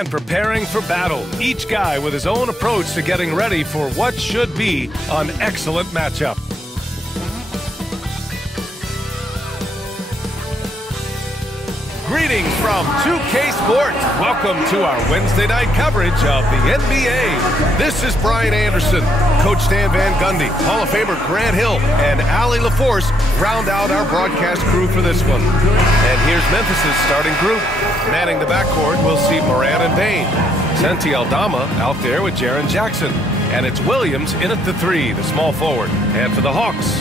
and preparing for battle. Each guy with his own approach to getting ready for what should be an excellent matchup. Greetings from 2K Sports. Welcome to our Wednesday night coverage of the NBA. This is Brian Anderson. Coach Stan Van Gundy, Hall of Famer Grant Hill, and Allie LaForce round out our broadcast crew for this one. And here's Memphis's starting group. Manning the backcourt, we'll see Morant and Bane. Santi Aldama out there with Jaren Jackson. And it's Williams in at the 3, the small forward. And for the Hawks,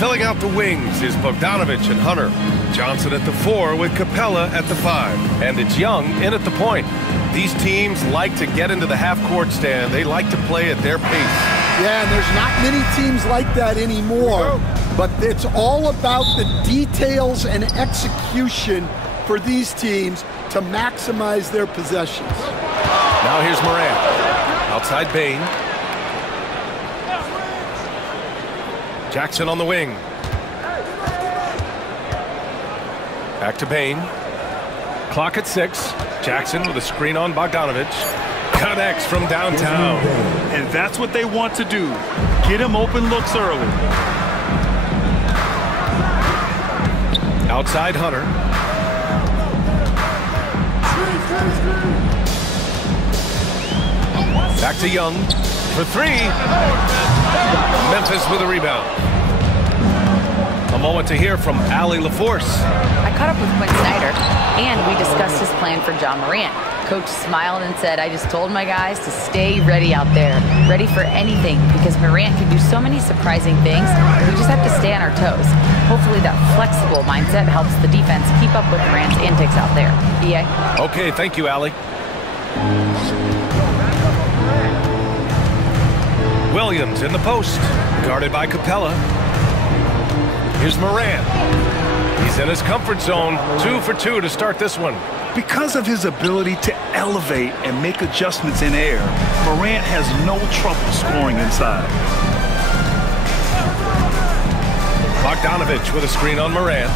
filling out the wings is Bogdanovich and Hunter. Johnson at the 4 with Capella at the 5. And it's Young in at the point. These teams like to get into the half-court stand. They like to play at their pace. Yeah, and there's not many teams like that anymore. But it's all about the details and execution for these teams to maximize their possessions. Now here's Morant. Outside Bane. Jackson on the wing. Back to Bane. Clock at 6. Jackson with a screen on Bogdanovich. Connects from downtown. And that's what they want to do. Get him open looks early. Outside Hunter. Back to Young for 3. Memphis with a rebound. A moment to hear from Allie LaForce. I caught up with Quinn Snyder, and we discussed his plan for John Morant. Coach smiled and said, I just told my guys to stay ready out there, ready for anything, because Morant can do so many surprising things. We just have to stay on our toes. Hopefully that flexible mindset helps the defense keep up with Morant's antics out there. EA? Okay, thank you, Allie. Williams in the post, guarded by Capella. Here's Morant. He's in his comfort zone. 2 for 2 to start this one. Because of his ability to elevate and make adjustments in air, Morant has no trouble scoring inside. Bogdanovich with a screen on Morant.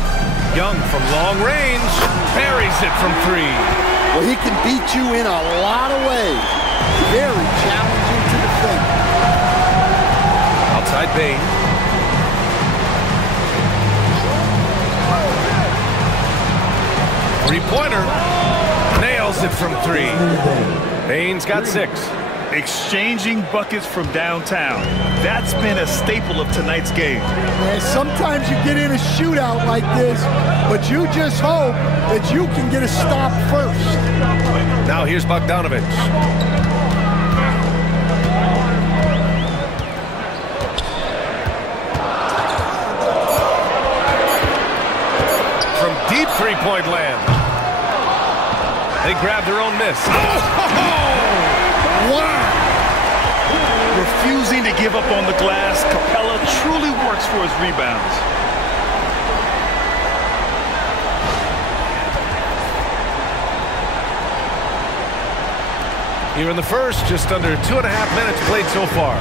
Young from long range. Buries it from 3. Well, he can beat you in a lot of ways. Very challenging to defend. Outside Bane. Three-pointer. Nails it from 3. Bane's got 6. Exchanging buckets from downtown. That's been a staple of tonight's game. And sometimes you get in a shootout like this, but you just hope that you can get a stop first. Now here's Bogdanovich. From deep three-point land. They grabbed their own miss. Wow! Refusing to give up on the glass, Capella truly works for his rebounds. Here in the first, just under 2.5 minutes played so far.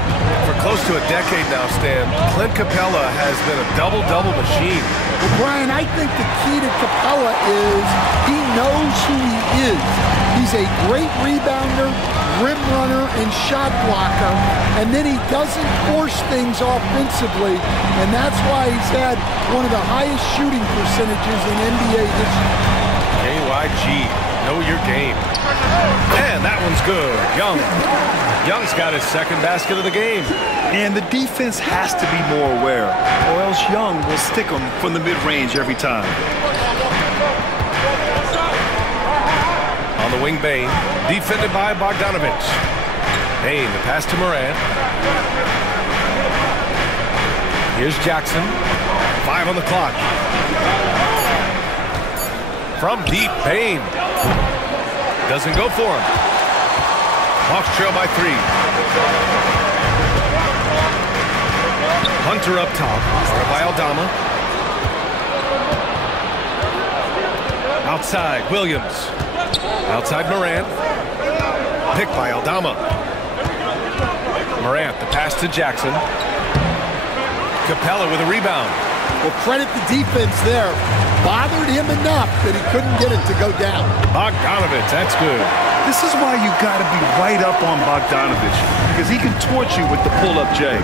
For close to a decade now, Stan, Clint Capella has been a double-double machine. Well, Brian, I think the key to Capella is he knows who he is. He's a great rebounder, rim runner, and shot blocker, and then he doesn't force things offensively, and that's why he's had one of the highest shooting percentages in NBA history. KYG, know your game. And that one's good. Young's got his second basket of the game. And the defense has to be more aware, or else Young will stick them from the mid-range every time. On the wing, Bane, defended by Bogdanovich. Bane, the pass to Morant. Here's Jackson. 5 on the clock. From deep, Bane. Doesn't go for him. Hawks trail by 3. Hunter up top, guarded by Aldama. Outside, Williams. Outside, Morant. Picked by Aldama. Morant, the pass to Jackson. Capella with a rebound. Well, credit the defense there. Bothered him enough that he couldn't get it to go down. Bogdanovich, that's good. This is why you got to be right up on Bogdanovich, because he can torch you with the pull-up J.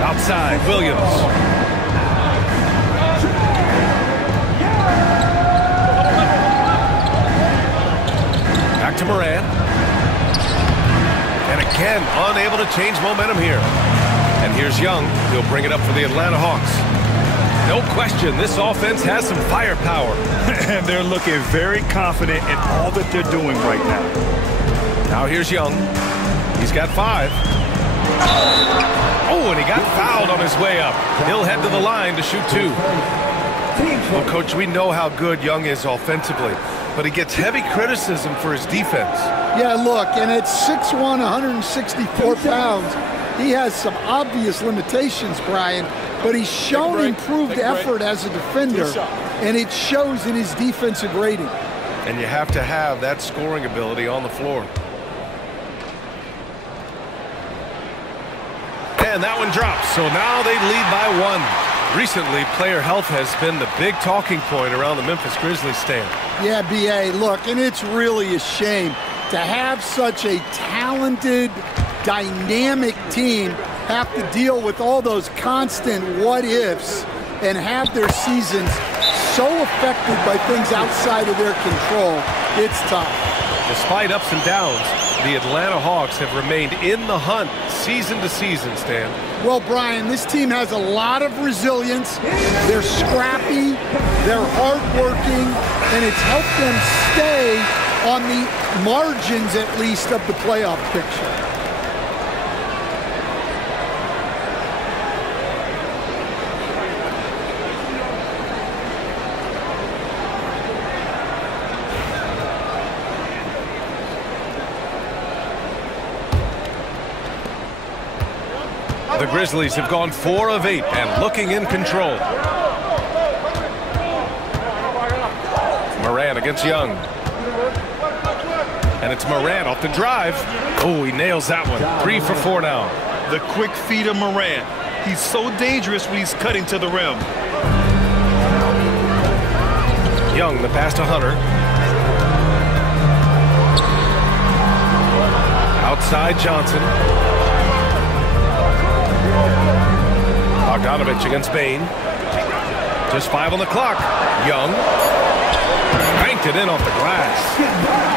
Outside, Williams. Back to Morant. And again, unable to change momentum here. And here's Young. He'll bring it up for the Atlanta Hawks. No question, this offense has some firepower. And they're looking very confident in all that they're doing right now. Now here's Young. He's got 5. Oh, and he got fouled on his way up. He'll head to the line to shoot 2. Well, Coach, we know how good Young is offensively, but he gets heavy criticism for his defense. Yeah, look, and at 6'1", 164 pounds, he has some obvious limitations, Brian, but he's shown improved effort as a defender, and it shows in his defensive rating. And you have to have that scoring ability on the floor. And that one drops, so now they lead by 1. Recently, player health has been the big talking point around the Memphis Grizzlies stand. Yeah, B.A., look, and it's really a shame to have such a talented, dynamic team have to deal with all those constant what-ifs and have their seasons so affected by things outside of their control. It's tough. Despite ups and downs, the Atlanta Hawks have remained in the hunt season to season, Stan. Well, Brian, this team has a lot of resilience. They're scrappy, they're hardworking, and it's helped them stay on the margins, at least, of the playoff picture. The Grizzlies have gone 4 of 8 and looking in control. Morant against Young. And it's Morant off the drive. Oh, he nails that one. 3 for 4 now. The quick feed of Morant. He's so dangerous when he's cutting to the rim. Young, the pass to Hunter. Outside Johnson. Bogdanovich against Bane. Just 5 on the clock. Young. Banked it in off the glass.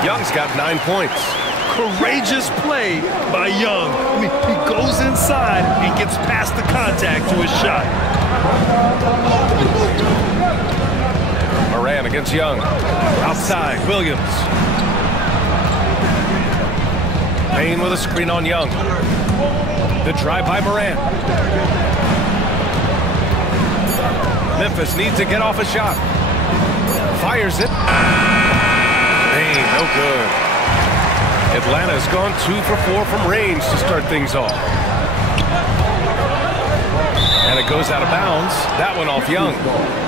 Young's got 9 points. Courageous play by Young. I mean, he goes inside and gets past the contact to his shot. Morant against Young. Outside, Williams. Bane with a screen on Young. The drive by Morant. Memphis needs to get off a shot. Fires it. Bane, no good. Atlanta's gone 2 for 4 from range to start things off. And it goes out of bounds. That one off Young.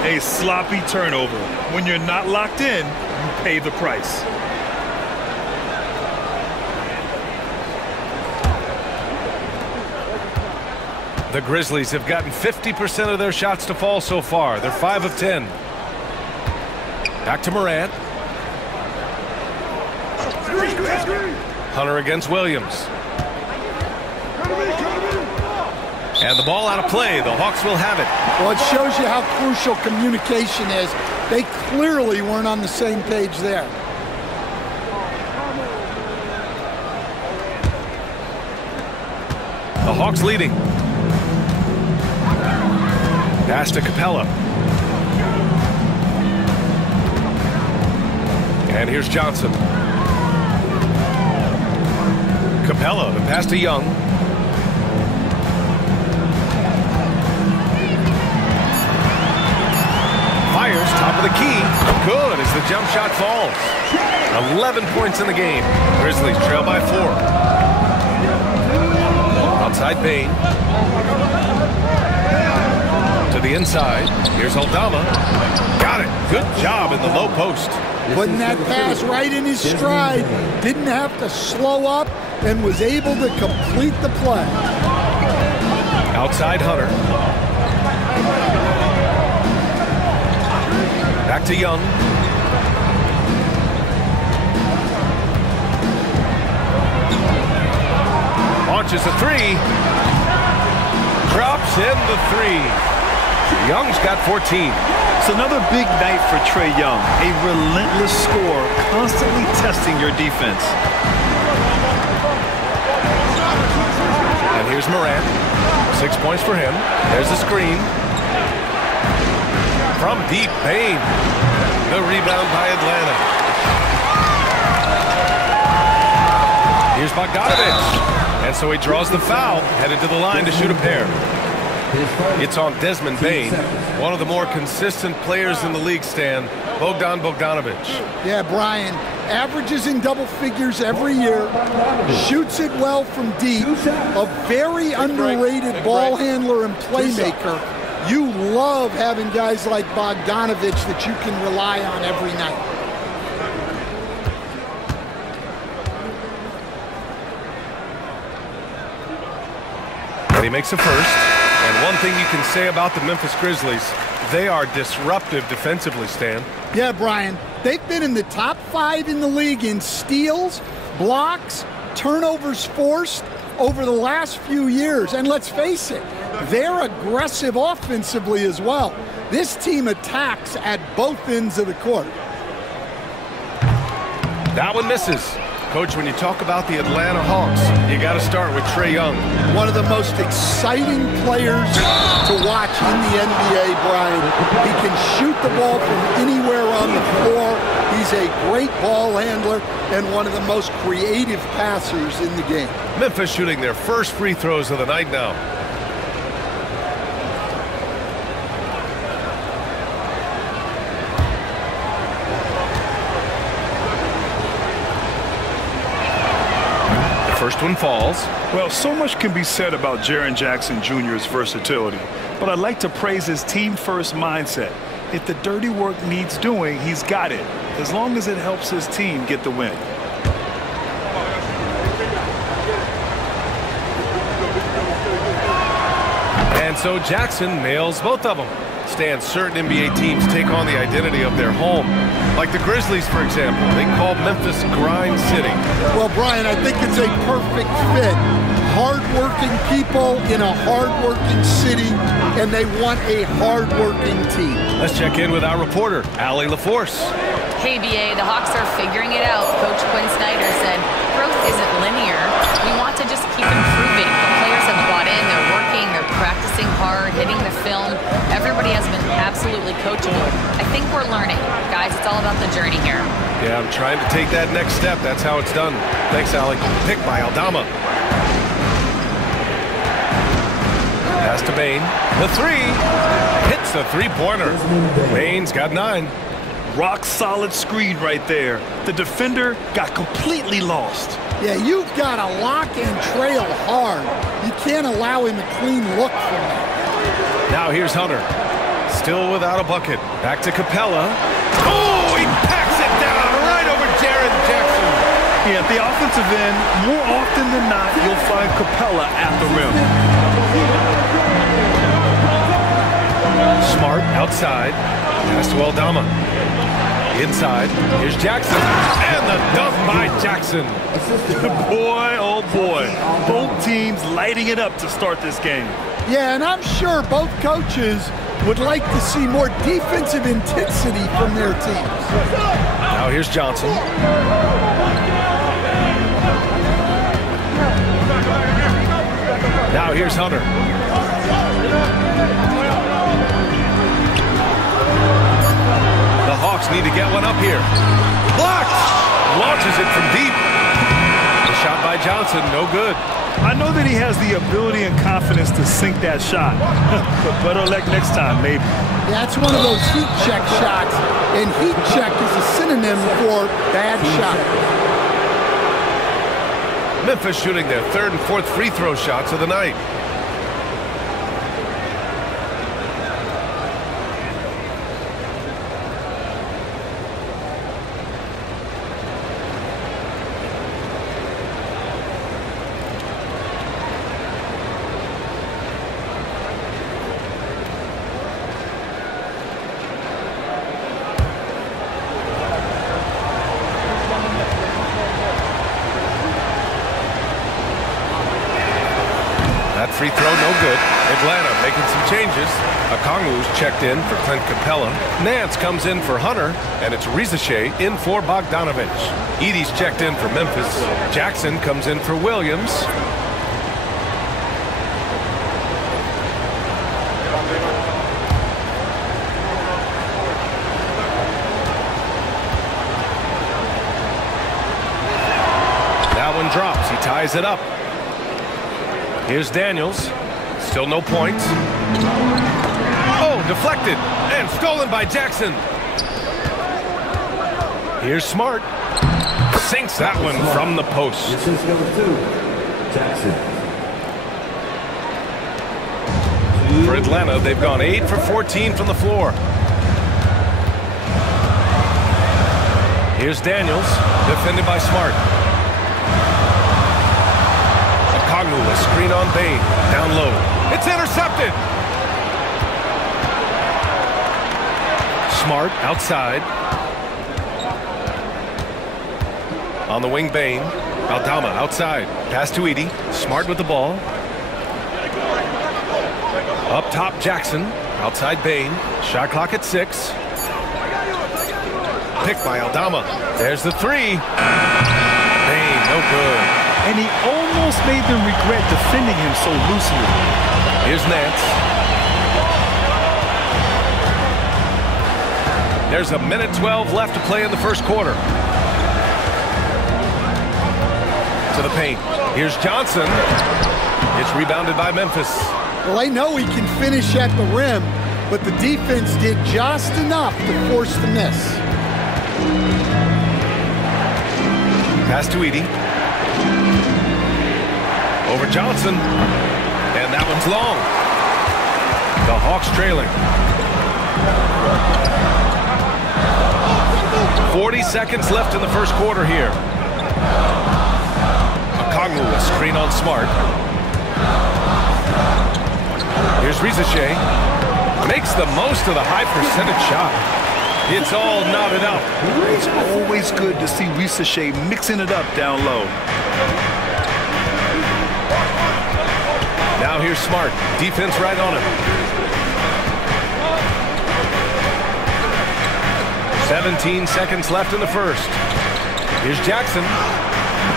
A sloppy turnover. When you're not locked in, you pay the price. The Grizzlies have gotten 50% of their shots to fall so far. They're 5 of 10. Back to Morant. Hunter against Williams. And the ball out of play. The Hawks will have it. Well, it shows you how crucial communication is. They clearly weren't on the same page there. The Hawks leading. Pass to Capella. And here's Johnson. Capella, the pass to Young. Fires, top of the key. Good as the jump shot falls. 11 points in the game. Grizzlies trail by 4. Outside Bane. To the inside. Here's Aldama. Got it. Good job in the low post. Putting that pass right in his stride. Didn't have to slow up and was able to complete the play. Outside Hunter. Back to Young. launches a three. Drops in the three. Young's got 14. It's another big night for Trae Young. A relentless scorer, constantly testing your defense. And here's Morant. 6 points for him. There's the screen. From deep, Payne. The rebound by Atlanta. Here's Bogdanovich. And so he draws the foul, headed to the line to shoot a pair. It's on Desmond Bane, one of the more consistent players in the league, Stan. Bogdanovich. Yeah, Brian, averages in double figures every year, shoots it well from deep, a very underrated ball handler and playmaker. You love having guys like Bogdanovich that you can rely on every night. And he makes a first. And one thing you can say about the Memphis Grizzlies, they are disruptive defensively, Stan. Yeah, Brian, they've been in the top 5 in the league in steals, blocks, turnovers forced over the last few years. And let's face it, they're aggressive offensively as well. This team attacks at both ends of the court. That one misses. Coach, when you talk about the Atlanta Hawks, you got to start with Trae Young. One of the most exciting players to watch in the NBA, Brian. He can shoot the ball from anywhere on the floor. He's a great ball handler and one of the most creative passers in the game. Memphis shooting their first free throws of the night now. First one falls. Well, so much can be said about Jaren Jackson Jr.'s versatility, but I'd like to praise his team-first mindset. If the dirty work needs doing, he's got it, as long as it helps his team get the win. And so Jackson nails both of them. Stan, certain NBA teams take on the identity of their home. Like the Grizzlies, for example. They call Memphis Grind City. Well, Brian, I think it's a perfect fit. Hard-working people in a hard-working city, and they want a hard-working team. Let's check in with our reporter, Allie LaForce. Hey, BA, the Hawks are figuring it out. Coach Quinn Snyder said, growth isn't linear. We want to just keep improving. The players have bought in, they're working, they're practicing hard, hitting the film. Everybody has been absolutely coachable. I think we're learning. Guys, it's all about the journey here. Yeah, I'm trying to take that next step. That's how it's done. Thanks, Allie. Picked by Aldama. Pass to Bane. The three. Hits the three-pointer. Bane's got 9. Rock solid screen right there. The defender got completely lost. Yeah, you've got to lock and trail hard. You can't allow him a clean look from that. Now here's Hunter. Still without a bucket. Back to Capella. Oh, he packs it down right over Jaren Jackson. Yeah, at the offensive end, more often than not, you'll find Capella at the rim. Smart outside. Pass to Aldama. Inside, here's Jackson, and the dunk by Jackson. Boy, oh boy, both teams lighting it up to start this game. Yeah, and I'm sure both coaches would like to see more defensive intensity from their teams. Now here's Johnson. Now here's Hunter. The Hawks need to get one up here. Blocked! Launches it from deep. The shot by Johnson, no good. I know that he has the ability and confidence to sink that shot. But better luck next time, maybe. That's one of those heat check shots, and heat check is a synonym for bad shot. Memphis shooting their 3rd and 4th free throw shots of the night. free throw, no good. Atlanta making some changes. Okongwu's checked in for Clint Capella. Nance comes in for Hunter, and it's Rizachet in for Bogdanovich. Edey's checked in for Memphis. Jackson comes in for Williams. That one drops. He ties it up. Here's Daniels. Still no points. Oh, deflected and stolen by Jackson. Here's Smart. Sinks that one from the post. This is number 2, Jackson. For Atlanta, they've gone 8 for 14 from the floor. Here's Daniels, defended by Smart. Okongwu, a screen on Bane, down low. It's intercepted. Smart outside. On the wing, Bane. Aldama outside. Pass to Edey. Smart with the ball. Up top, Jackson. Outside, Bane. Shot clock at 6. Picked by Aldama. There's the 3. Bane, no good. And he almost made them regret defending him so loosely. Here's Nance. There's a minute 12 left to play in the first quarter. To the paint. Here's Johnson. It's rebounded by Memphis. Well, they know he can finish at the rim, but the defense did just enough to force the miss. Pass to Edey. Over Johnson. And that one's long. The Hawks trailing. 40 seconds left in the first quarter here. Okongwu, a screen on Smart. Here's Rizachet. Makes the most of the high percentage shot. It's all knotted up. It's always good to see Rizachet mixing it up down low. Now here's Smart. Defense right on him. 17 seconds left in the first. Here's Jackson.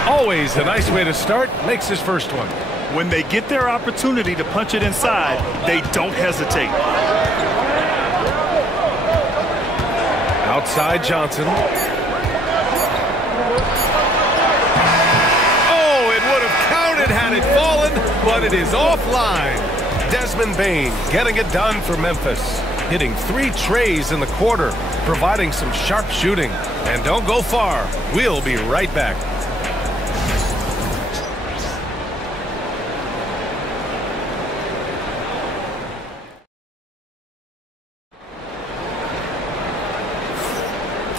Always a nice way to start. Makes his first one. When they get their opportunity to punch it inside, they don't hesitate. Outside Johnson. Oh, it would have counted had it fallen, but it is offline. Desmond Bane getting it done for Memphis. Hitting 3 trays in the quarter, providing some sharp shooting. And don't go far. We'll be right back.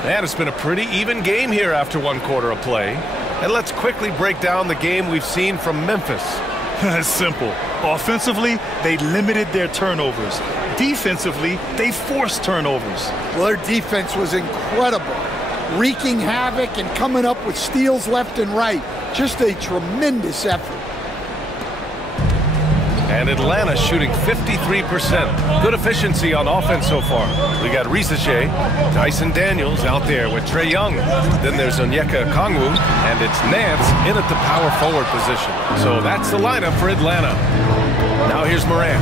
And it's been a pretty even game here after 1 quarter of play. And let's quickly break down the game we've seen from Memphis. It's simple. Offensively, they limited their turnovers. Defensively, they forced turnovers. Well, their defense was incredible, wreaking havoc and coming up with steals left and right. Just a tremendous effort. And Atlanta shooting 53%. Good efficiency on offense so far. We got Rizachet, Dyson Daniels out there with Trae Young. Then there's Onyeka Okongwu, and it's Nance in at the power forward position. So that's the lineup for Atlanta. Now here's Morant.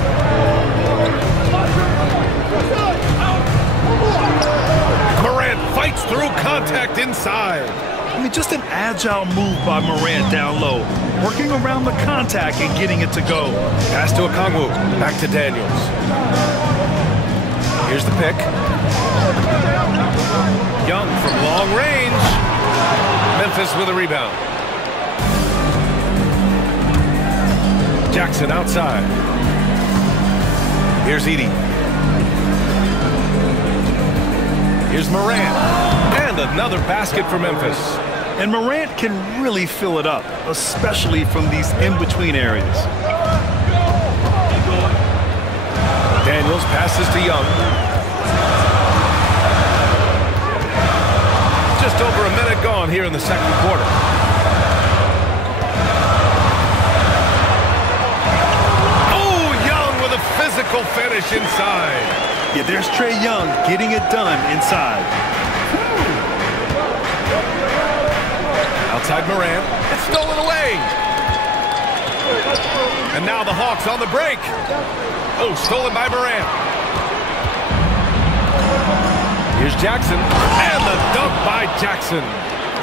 Morant fights through contact inside. I mean, just an agile move by Morant down low, working around the contact and getting it to go. Pass to Okongwu, back to Daniels. Here's the pick. Young from long range. Memphis with a rebound. Jackson outside. Here's Edey. Here's Morant. And another basket for Memphis. And Morant can really fill it up, especially from these in-between areas. Daniels passes to Young. Just over a minute gone here in the second quarter. Miracle finish inside. Yeah, there's Trae Young getting it done inside. Outside Morant. It's stolen away. And now the Hawks on the break. Oh, stolen by Morant. Here's Jackson. And the dunk by Jackson.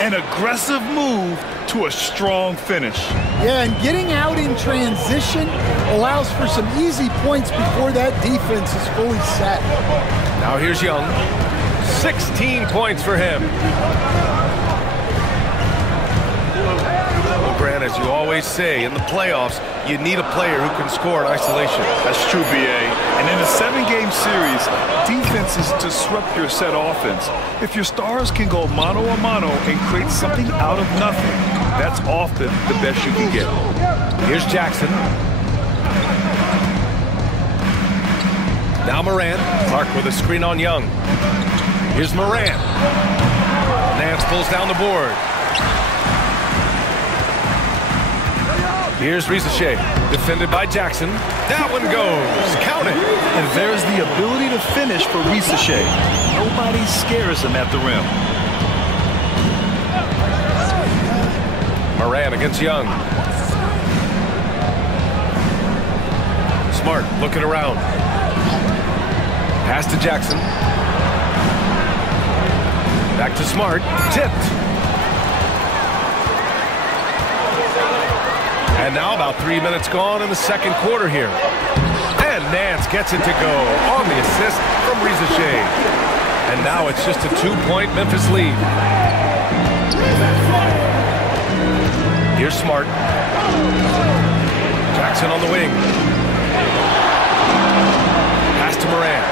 An aggressive move to a strong finish. Yeah, and getting out in transition allows for some easy points before that defense is fully set. Now here's Young. 16 points for him. Well, Grant, as you always say, in the playoffs, you need a player who can score in isolation. That's true, B.A. And in a 7-game series, defenses disrupt your set offense. If your stars can go mano-a-mano and create something out of nothing, that's often the best you can get. Here's Jackson. Now Morant. Clark with a screen on Young. Here's Morant. Nance pulls down the board. Here's Risache, defended by Jackson. That one goes. Count it. And there's the ability to finish for Risache. Nobody scares him at the rim. Morant against Young. Smart looking around. Pass to Jackson. Back to Smart. Tipped. And now about 3 minutes gone in the second quarter here. And Nance gets it to go on the assist from Risache. And now it's just a 2-point Memphis lead. Here's Smart. Jackson on the wing. Pass to Morant.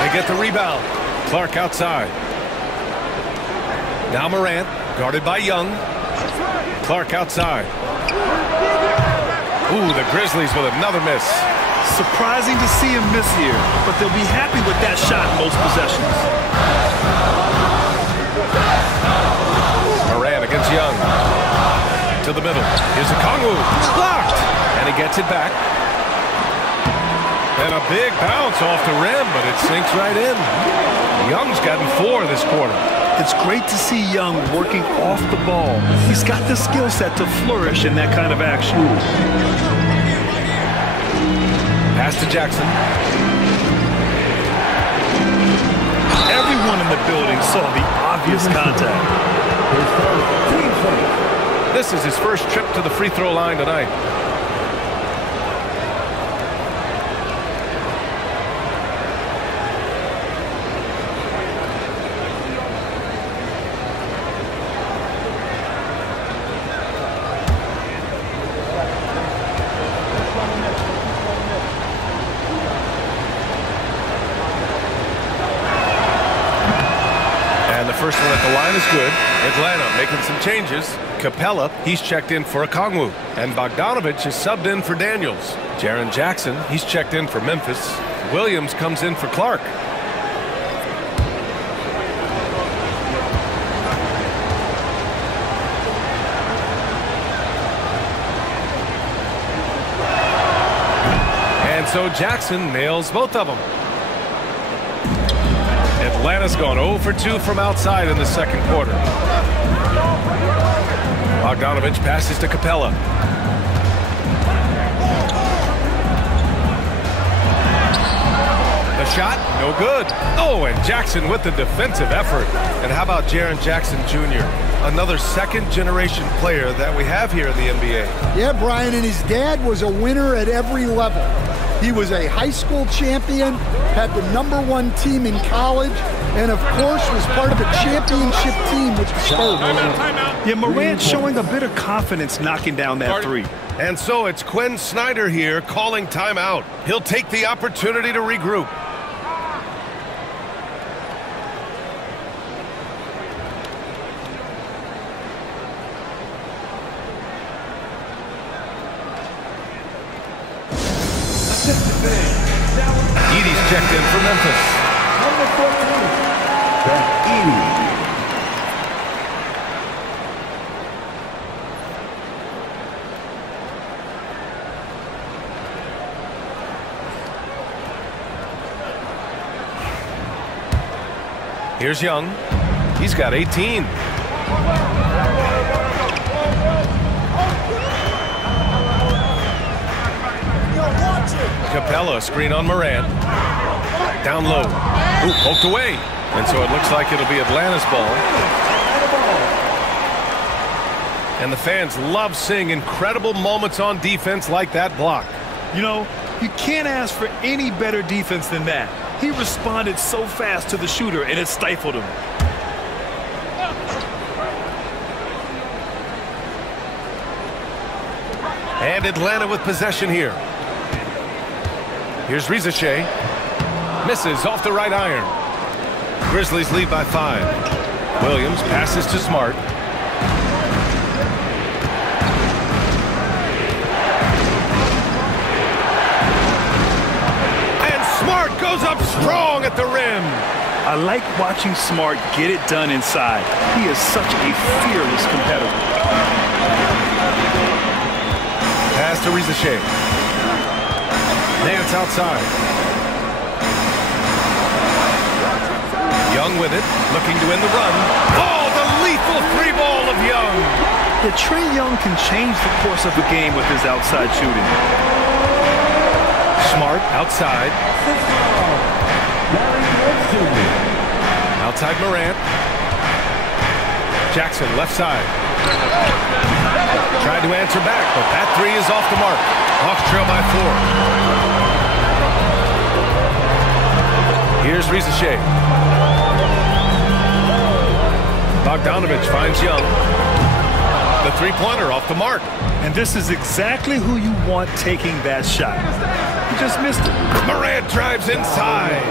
They get the rebound. Clark outside. Now Morant, guarded by Young. Clark outside. Ooh, the Grizzlies with another miss. Surprising to see him miss here, but they'll be happy with that shot most possessions. Morant against Young. To the middle. Here's a Kongwu. Blocked. And he gets it back. And a big bounce off the rim, but it sinks right in. Young's gotten 4 this quarter. It's great to see Young working off the ball. He's got the skill set to flourish in that kind of action. Pass to Jackson. Everyone in the building saw the obvious contact. This is his first trip to the free throw line tonight. First one at the line is good. Atlanta making some changes. Capella, he's checked in for a Kongwu. And Bogdanovich is subbed in for Daniels. Jaren Jackson, he's checked in for Memphis. Williams comes in for Clark. And so Jackson nails both of them. Atlanta's gone 0 for 2 from outside in the second quarter. Bogdanovich passes to Capella. The shot, no good. Oh, and Jackson with the defensive effort. And how about Jaren Jackson Jr., another second-generation player that we have here in the NBA? Yeah, Brian, and his dad was a winner at every level. He was a high school champion, had the #1 team in college, and of course was part of a championship team with the Spurs. Yeah, Morant showing a bit of confidence knocking down that three. And so it's Quinn Snyder here calling timeout. He'll take the opportunity to regroup. Edey's checked in for Memphis. Number 14, Edey. Here's Young. He's got 18. Capella, screen on Morant. Down low. Ooh, poked away. And so it looks like it'll be Atlanta's ball. And the fans love seeing incredible moments on defense like that block. You know, you can't ask for any better defense than that. He responded so fast to the shooter, and it stifled him. And Atlanta with possession here. Here's Rizachet. Misses off the right iron. Grizzlies lead by 5. Williams passes to Smart. And Smart goes up strong at the rim. I like watching Smart get it done inside. He is such a fearless competitor. Pass to Rizachet. Nance outside. Young with it, looking to win the run. Oh, the lethal 3-ball of Young. Yeah, Trae Young can change the course of a game with his outside shooting. Smart outside. Outside Morant. Jackson left side. Tried to answer back, but that 3 is off the mark. Hawks trail by 4. Here's Rizachet. Bogdanovich finds Young. The 3-pointer off the mark. And this is exactly who you want taking that shot. He just missed it. Morant drives inside.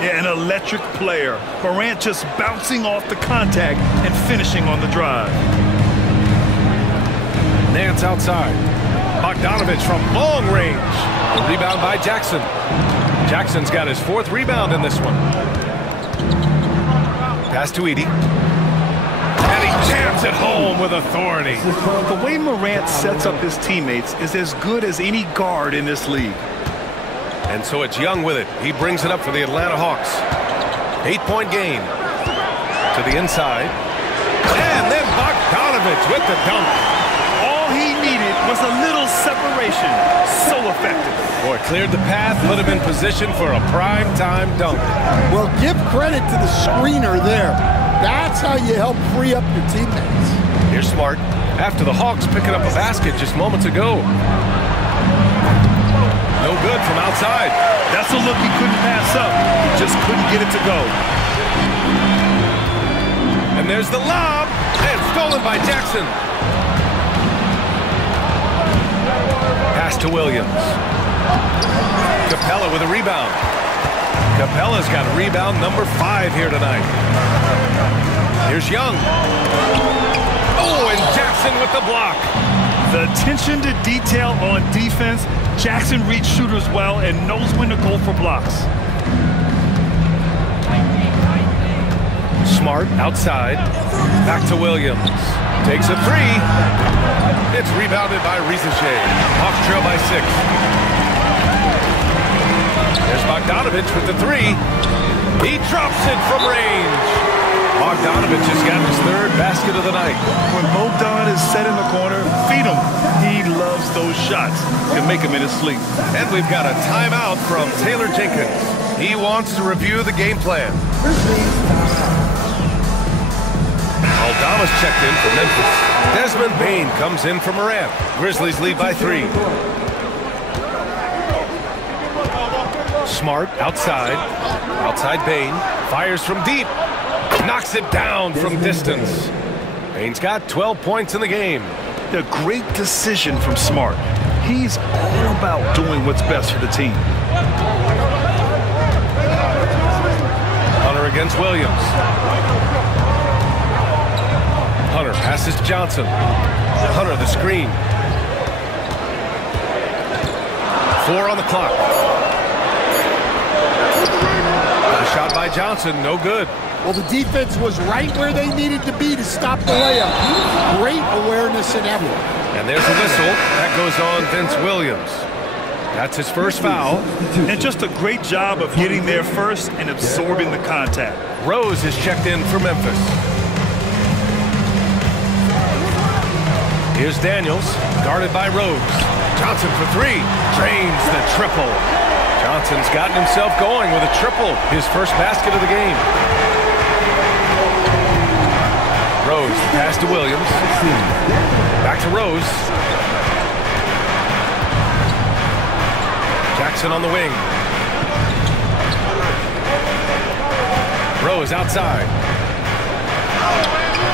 Yeah, an electric player. Morant just bouncing off the contact and finishing on the drive. Nance outside. Bogdanovich from long range. The rebound by Jackson. Jackson's got his 4th rebound in this one. Pass to Edey. And he jams it home with authority. The way Morant sets up his teammates is as good as any guard in this league. And so it's Young with it. He brings it up for the Atlanta Hawks. 8-point game. To the inside. And then Bogdanovich with the dunk. All he needed was a little separation. So effective. Boy, cleared the path, put him in position for a prime-time dunk. Well, give credit to the screener there. That's how you help free up your teammates. Here's Smart. After the Hawks picking up a basket just moments ago. No good from outside. That's a look he couldn't pass up. He just couldn't get it to go. And there's the lob. And stolen by Jackson. Pass to Williams. Capella with a rebound. Capella's got rebound number 5 here tonight. Here's Young. Oh, and Jackson with the block. The attention to detail on defense. Jackson reads shooters well and knows when to go for blocks. Smart outside. Back to Williams. Takes a 3. It's rebounded by Rizachet. Hawks trail by 6. There's Bogdanovich with the 3. He drops it from range. Bogdanovich has got his 3rd basket of the night. When Bogdan is set in the corner, feed him. He loves those shots. Can make him in his sleep. And we've got a timeout from Taylor Jenkins. He wants to review the game plan. Aldama's checked in for Memphis. Desmond Bane comes in for Morant. Grizzlies lead by 3. Smart outside. Outside Bane. Fires from deep. Knocks it down from distance. Bane's got 12 points in the game. A great decision from Smart. He's all about doing what's best for the team. Hunter against Williams. Hunter passes Johnson. Hunter the screen. 4 on the clock. A shot by Johnson, no good. Well, the defense was right where they needed to be to stop the layup. Great awareness and effort. And there's a whistle. That goes on Vince Williams. That's his first foul. And just a great job of getting there first and absorbing the contact. Rose is checked in for Memphis. Here's Daniels, guarded by Rose. Johnson for three, drains the triple. Johnson's gotten himself going with a triple, his first basket of the game. Rose, pass to Williams. Back to Rose. Jackson on the wing. Rose outside.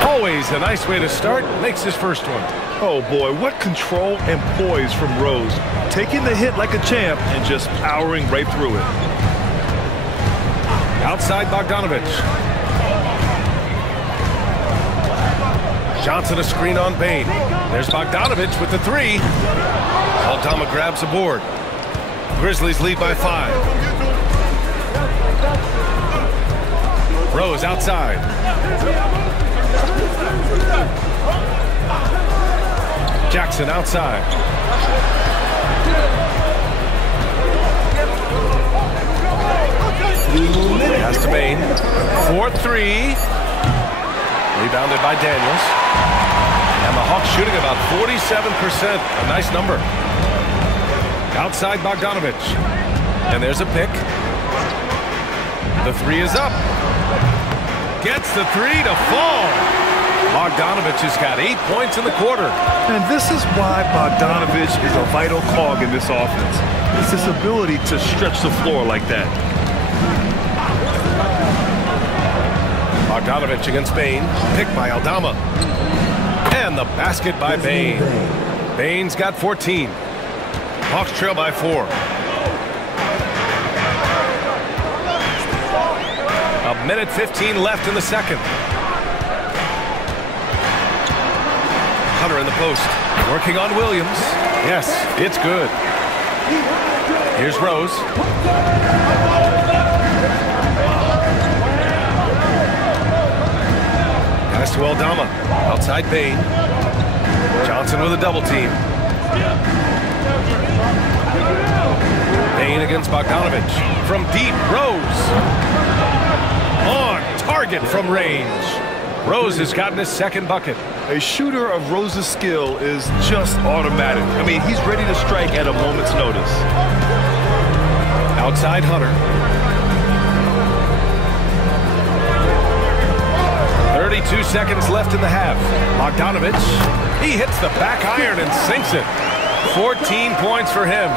Always a nice way to start. Makes his first one. Oh boy, what control and poise from Rose. Taking the hit like a champ and just powering right through it. Outside Bogdanovich. Johnson a screen on Bain. There's Bogdanovich with the three. Aldama grabs the board. Grizzlies lead by 5. Rose outside. Jackson outside. Pass to Bain. 4-3. Rebounded by Daniels. And the Hawks shooting about 47%. A nice number. Outside Bogdanovich. And there's a pick. The three is up. Gets the three to fall. Bogdanovich has got 8 points in the quarter. And this is why Bogdanovich is a vital cog in this offense. It's his ability to stretch the floor like that. Bogdanovich against Bain. Picked by Aldama. And the basket by Bain. Bain's got 14. Hawks trail by 4. A minute 15 left in the second. Hunter in the post. Working on Williams. Yes, it's good. Here's Rose. Pass to Aldama. Outside Bain. Johnson with a double team. Bain against Bogdanovich. From deep, Rose. On target from range. Rose has gotten his second bucket. A shooter of Rose's skill is just automatic. I mean, he's ready to strike at a moment's notice. Outside Hunter. 32 seconds left in the half. Bogdanovich, he hits the back iron and sinks it. 14 points for him.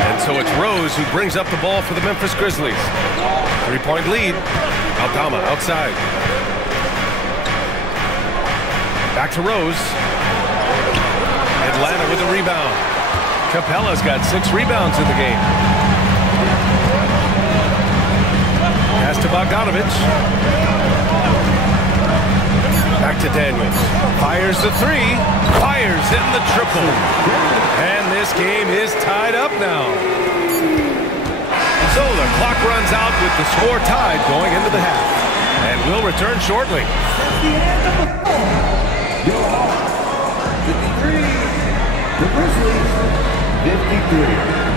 And so it's Rose who brings up the ball for the Memphis Grizzlies. 3-point lead. Aldama outside. Back to Rose. Atlanta with a rebound. Capella's got 6 rebounds in the game. Pass to Bogdanovich. Back to Daniels. Fires the three. Fires in the triple. And this game is tied up now. So the clock runs out with the score tied going into the half. And we'll return shortly. Your Hawks, 53. The Grizzlies, 53.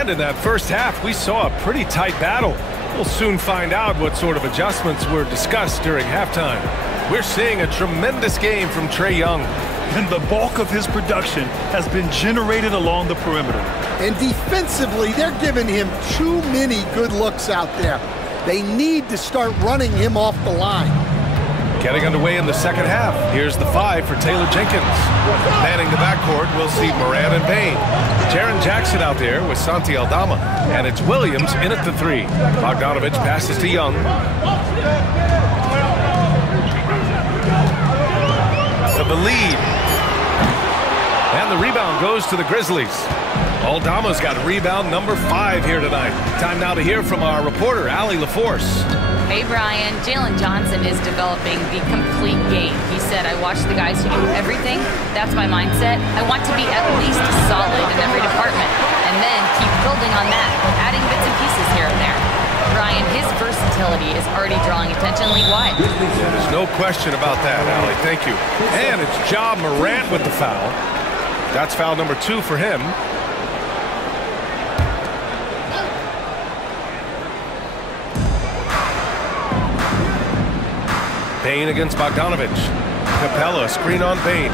And in that first half, we saw a pretty tight battle. We'll soon find out what sort of adjustments were discussed during halftime. We're seeing a tremendous game from Trae Young. And the bulk of his production has been generated along the perimeter. And defensively, they're giving him too many good looks out there. They need to start running him off the line. Getting underway in the second half. Here's the 5 for Taylor Jenkins. Manning the backcourt, we'll see Moran and Bain. Jaren Jackson out there with Santi Aldama. And it's Williams in at the 3. Bogdanovich passes to Young. To the lead. And the rebound goes to the Grizzlies. Aldama's got rebound number 5 here tonight. Time now to hear from our reporter, Allie LaForce. Hey, Brian. Jalen Johnson is developing the complete game. He said, I watch the guys who do everything. That's my mindset. I want to be at least solid in every department. And then keep building on that, adding bits and pieces here and there. Brian, his versatility is already drawing attention league-wide. Yeah, there's no question about that, Allie. Thank you. And it's Ja Morant with the foul. That's foul number 2 for him. Bain against Bogdanovich. Capella, screen on Bain.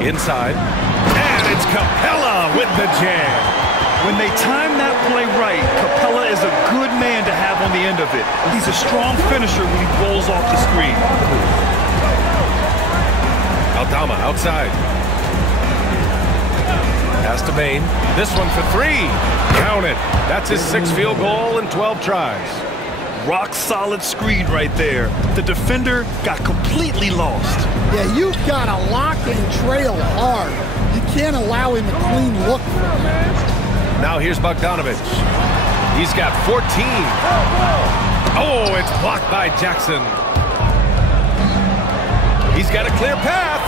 Inside. And it's Capella with the jam. When they time that play right, Capella is a good man to have on the end of it. He's a strong finisher when he rolls off the screen. Aldama outside. Pass to Bain. This one for 3. Count it. That's his 6th field goal in 12 tries. Rock solid screen right there. The defender got completely lost. Yeah, you've got to lock and trail hard. You can't allow him a clean look from him. Now here's Bogdanovich. He's got 14. Oh, it's blocked by Jackson. He's got a clear path.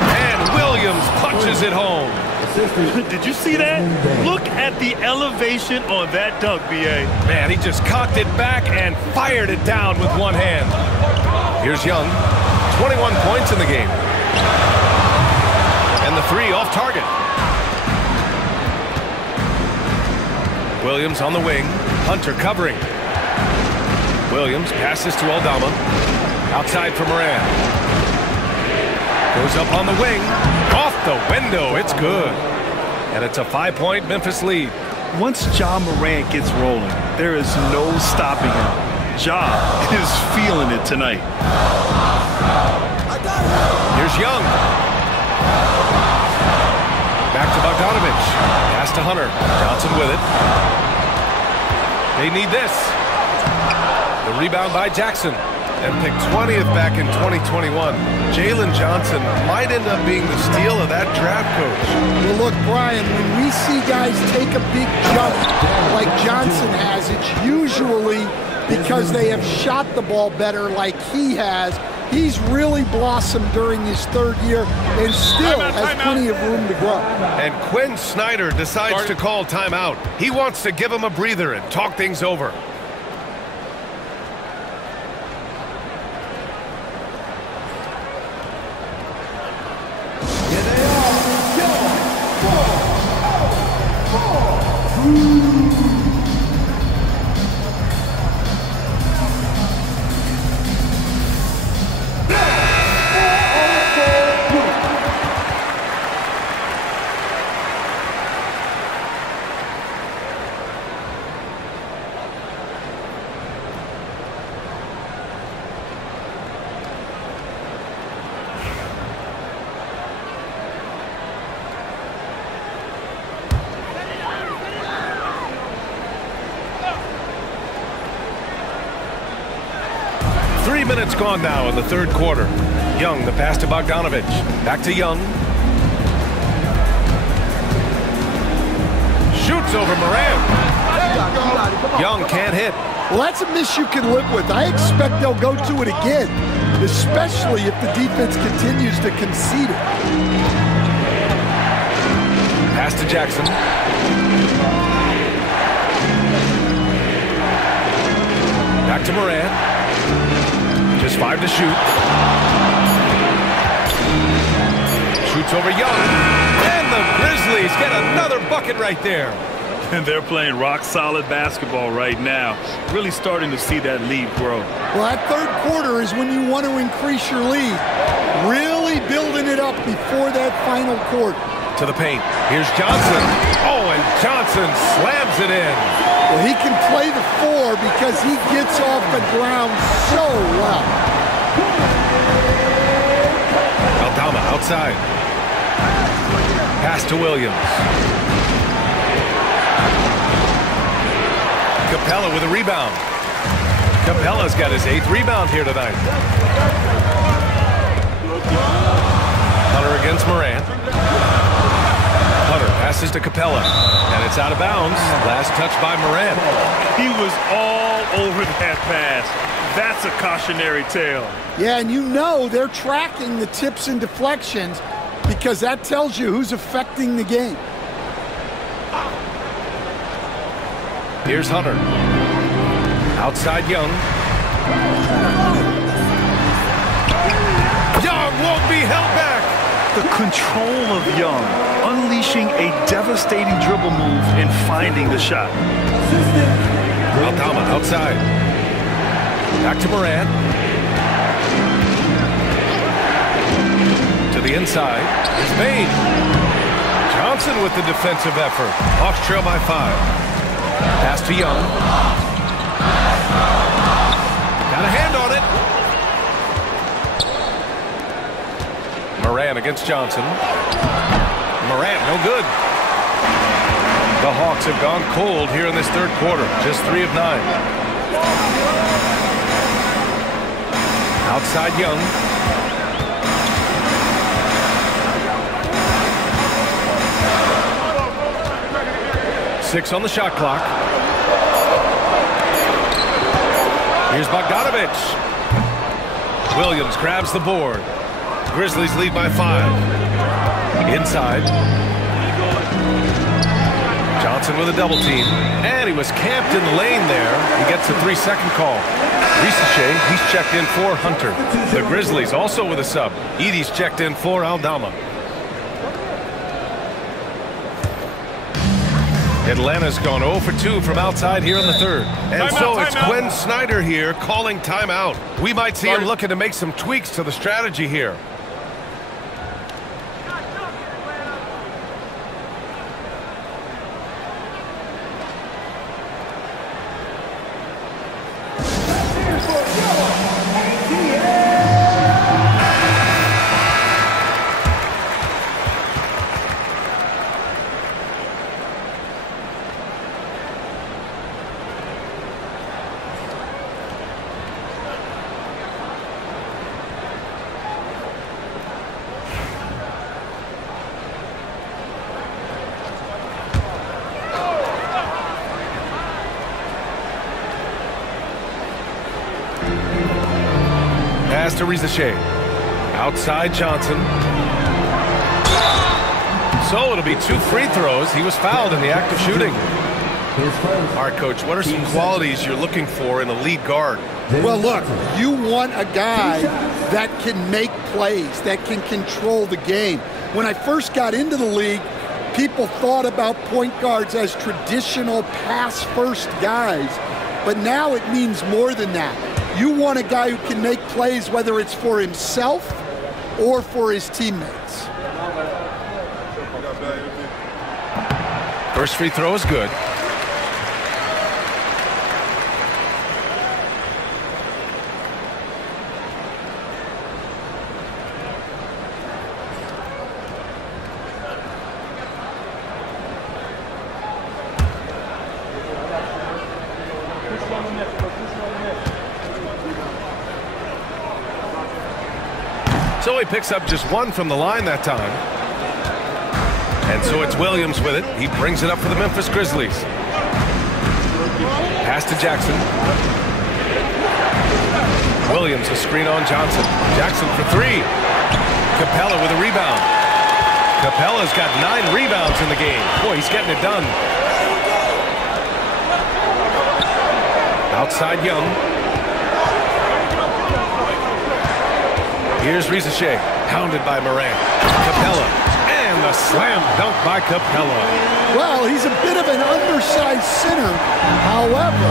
And Williams punches it home. Did you see that? Look at the elevation on that dunk, B.A. Man, he just cocked it back and fired it down with one hand. Here's Young. 21 points in the game. And the 3 off target. Williams on the wing. Hunter covering. Williams passes to Aldama. Outside for Moran. Goes up on the wing. Off the window. It's good. And it's a 5-point Memphis lead. Once Ja Morant gets rolling, there is no stopping him. Ja is feeling it tonight. Here's Young. Back to Bogdanovich. Pass to Hunter. Johnson with it. They need this. The rebound by Jackson. And picked 20th back in 2021. Jalen Johnson might end up being the steal of that draft, Coach. Well, look, Brian, when we see guys take a big jump like Johnson has, it's usually because they have shot the ball better like he has. He's really blossomed during his 3rd year and still has plenty of room to grow. And Quinn Snyder decides to call timeout. He wants to give him a breather and talk things over. Minutes gone now in the 3rd quarter. Young, the pass to Bogdanovich. Back to Young. Shoots over Moran. Young can't hit. Well, that's a miss you can live with. I expect they'll go to it again, especially if the defense continues to concede it. Pass to Jackson. Back to Moran. Just 5 to shoot. Shoots over Young. And the Grizzlies get another bucket right there. And they're playing rock-solid basketball right now. Really starting to see that lead grow. Well, that 3rd quarter is when you want to increase your lead. Really building it up before that final quarter. To the paint. Here's Johnson. Oh, and Johnson slams it in. Well, he can play the 4 because he gets off the ground so well. Aldama outside. Pass to Williams. Capella with a rebound. Capella's got his 8th rebound here tonight. Hunter against Morant. Hunter passes to Capella, and it's out of bounds. Last touch by Morant. He was all over that pass. That's a cautionary tale. Yeah, and you know they're tracking the tips and deflections because that tells you who's affecting the game. Here's Hunter. Outside Young. Young won't be held back. The control of Young, unleashing a devastating dribble move and finding the shot. Aldama outside. Back to Morant. To the inside. It's Bain. Johnson with the defensive effort. Hawks trail by 5. Pass to Young. Got a hand on it. Morant against Johnson. Morant, no good. The Hawks have gone cold here in this third quarter. Just 3 of 9. Outside Young. Six on the shot clock. Here's Bogdanovich. Williams grabs the board. Grizzlies lead by 5. Inside. Johnson with a double team. And he was camped in the lane there. He gets a 3-second call. Risache, he's checked in for Hunter. The Grizzlies also with a sub. Edey's checked in for Aldama. Atlanta's gone 0 for 2 from outside here in the third. And so it's Quinn Snyder here calling timeout. We might see him looking to make some tweaks to the strategy here. Pass to Risache. Outside Johnson. So it'll be 2 free throws. He was fouled in the act of shooting. All right, Coach, what are some qualities you're looking for in a lead guard? Well, look, you want a guy that can make plays, that can control the game. When I first got into the league, people thought about point guards as traditional pass-first guys. But now it means more than that. You want a guy who can make plays, whether it's for himself or for his teammates. First free throw is good. So he picks up just 1 from the line that time. And so it's Williams with it. He brings it up for the Memphis Grizzlies. Pass to Jackson. Williams a screen on Johnson. Jackson for 3. Capella with a rebound. Capella's got 9 rebounds in the game. Boy, he's getting it done. Outside Young. Here's Risache, pounded by Morant. Capella, and the slam dunk by Capella. Well, he's a bit of an undersized center. However,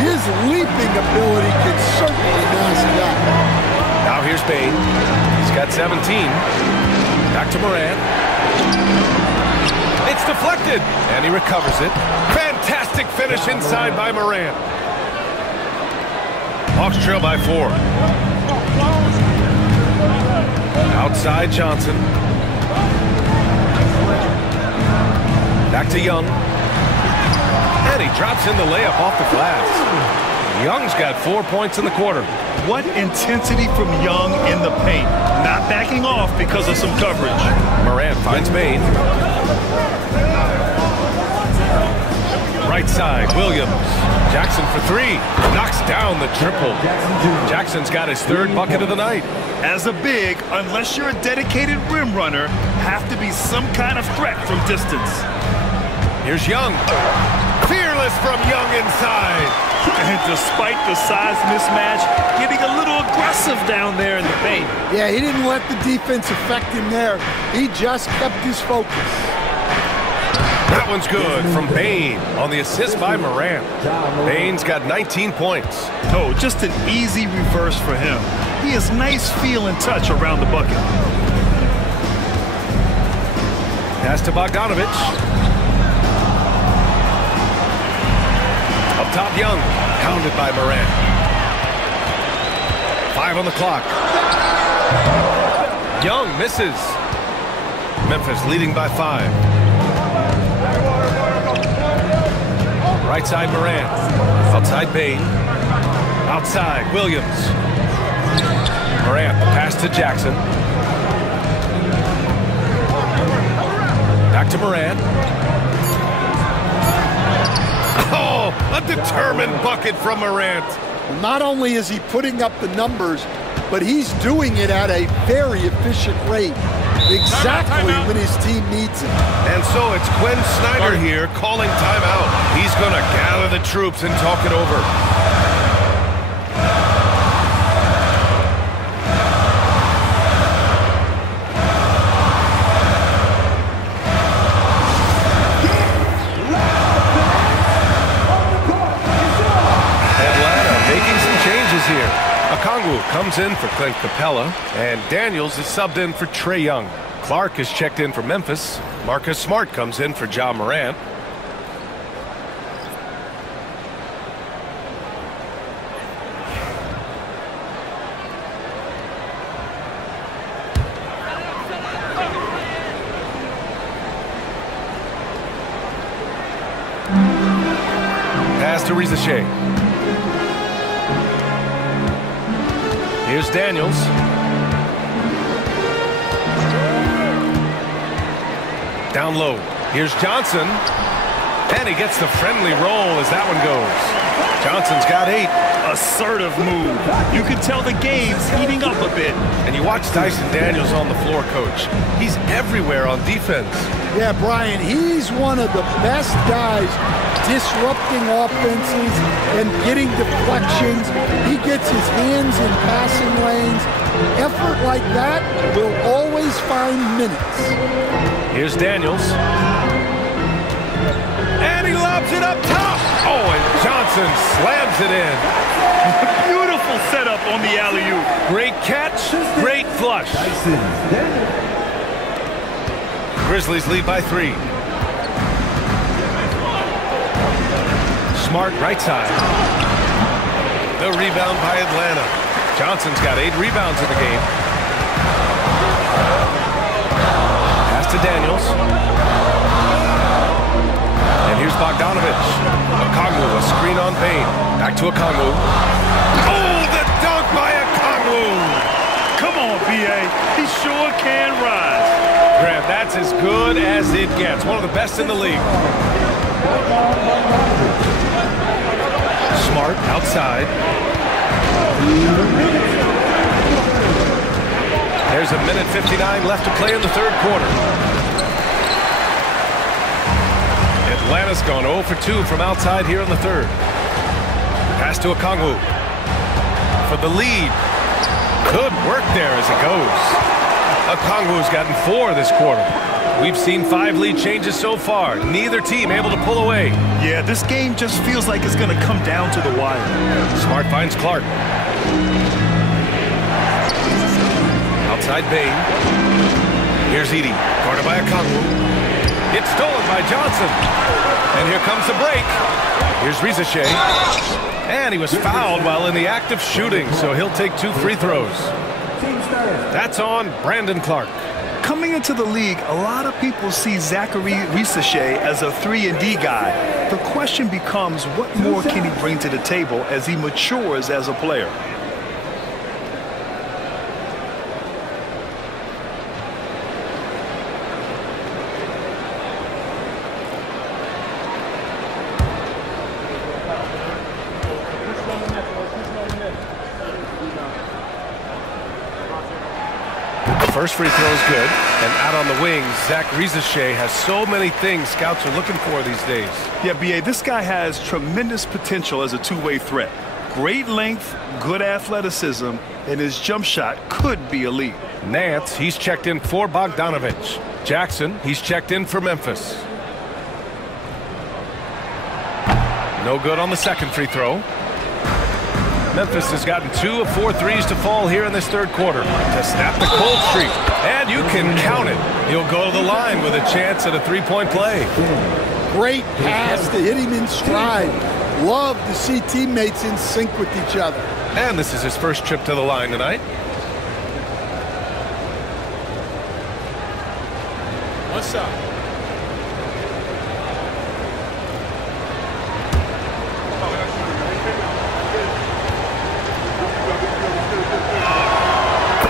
his leaping ability can certainly mask that. Now here's Bain. He's got 17. Back to Morant. It's deflected, and he recovers it. Fantastic finish inside by Morant. Hawks trail by 4. Outside Johnson. Back to Young. And he drops in the layup off the glass. Young's got 4 points in the quarter. What intensity from Young in the paint. Not backing off because of some coverage. Morant finds Bain. Right side, Williams. Jackson for 3. Knocks down the triple. Jackson's got his 3rd bucket of the night. As a big, unless you're a dedicated rim runner, have to be some kind of threat from distance. Here's Young. Fearless from Young inside. And despite the size mismatch, getting a little aggressive down there in the paint. Yeah, he didn't let the defense affect him there. He just kept his focus. That one's good from Bain on the assist by Morant. Bain's got 19 points. Oh, just an easy reverse for him. He has nice feel and touch around the bucket. Pass to Bogdanovich. Up top, Young. Pounded by Morant. 5 on the clock. Young misses. Memphis leading by 5. Right side, Morant. Outside, Bain. Outside, Williams. Morant, pass to Jackson. Back to Morant. Oh, a determined bucket from Morant. Not only is he putting up the numbers, but he's doing it at a very efficient rate. Exactly when his team needs it. And so it's Quinn Snyder here calling timeout. He's going to gather the troops and talk it over. Atlanta making some changes here. Okongwu comes in for Clint Capella, and Daniels is subbed in for Trae Young. Clark is checked in for Memphis. Marcus Smart comes in for Ja Morant. Pass to Rizachet. Here's Daniels. Down low. Here's Johnson. And he gets the friendly roll as that one goes. Johnson's got 8. Assertive move. You can tell the game's heating up a bit. And you watch Dyson Daniels on the floor, Coach. He's everywhere on defense. Yeah, Brian, he's one of the best guys disrupting offenses and getting deflections. He gets his hands in passing lanes. Effort like that will always find minutes. Here's Daniels. And he lobs it up top. Oh, and Johnson slams it in. Beautiful setup on the alley-oop. Great catch, great flush. Grizzlies lead by 3. Smart right side. The rebound by Atlanta. Johnson's got 8 rebounds in the game. Pass to Daniels. And here's Bogdanovich. Okongwu, a screen on Bain. Back to Okongwu. Oh, the dunk by Okongwu! Come on, B.A. He sure can rise. Graham, that's as good as it gets. One of the best in the league. Smart outside. There's a minute 59 left to play in the 3rd quarter. Atlanta's gone 0 for 2 from outside here in the 3rd. Pass to Okongwu for the lead. Good work there as it goes. Okongwu's gotten 4 this quarter. We've seen 5 lead changes so far. Neither team able to pull away. Yeah, this game just feels like it's going to come down to the wire. Smart finds Clark. Outside Bain. Here's Edey. Guarded by Okongwu. It's stolen by Johnson. And here comes the break. Here's Rizichet. And he was fouled while in the act of shooting, so he'll take 2 free throws. That's on Brandon Clark. Coming into the league, a lot of people see Zachary Rizichet as a 3-and-D guy. The question becomes, what more can he bring to the table as he matures as a player? First free throw is good, and out on the wings, Zach Rizichet has so many things scouts are looking for these days. Yeah, B.A., this guy has tremendous potential as a two-way threat. Great length, good athleticism, and his jump shot could be elite. Nance, he's checked in for Bogdanovich. Jackson, he's checked in for Memphis. No good on the second free throw. Memphis has gotten 2 of 4 threes to fall here in this third quarter to snap the cold streak. And you can count it. He'll go to the line with a chance at a three-point play. Great pass to hit him in stride. Love to see teammates in sync with each other. And this is his first trip to the line tonight. What's up?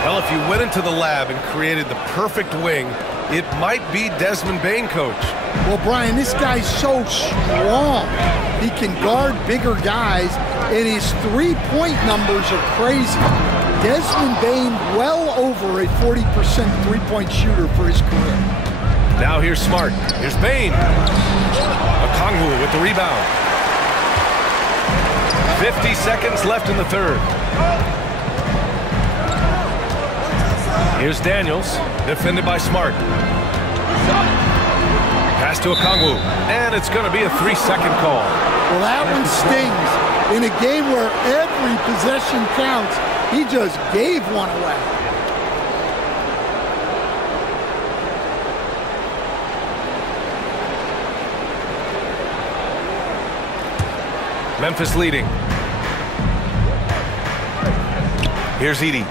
Well, if you went into the lab and created the perfect wing, it might be Desmond Bane, coach. Well, Brian, this guy's so strong. He can guard bigger guys, and his three-point numbers are crazy. Desmond Bane well over a 40% three-point shooter for his career. Now here's Smart. Here's Bane. Okongwu with the rebound. 50 seconds left in the third. Here's Daniels, defended by Smart. Pass to Okongwu, and it's going to be a 3-second call. Well, that one stings. In a game where every possession counts, he just gave one away. Memphis leading. Here's Edey.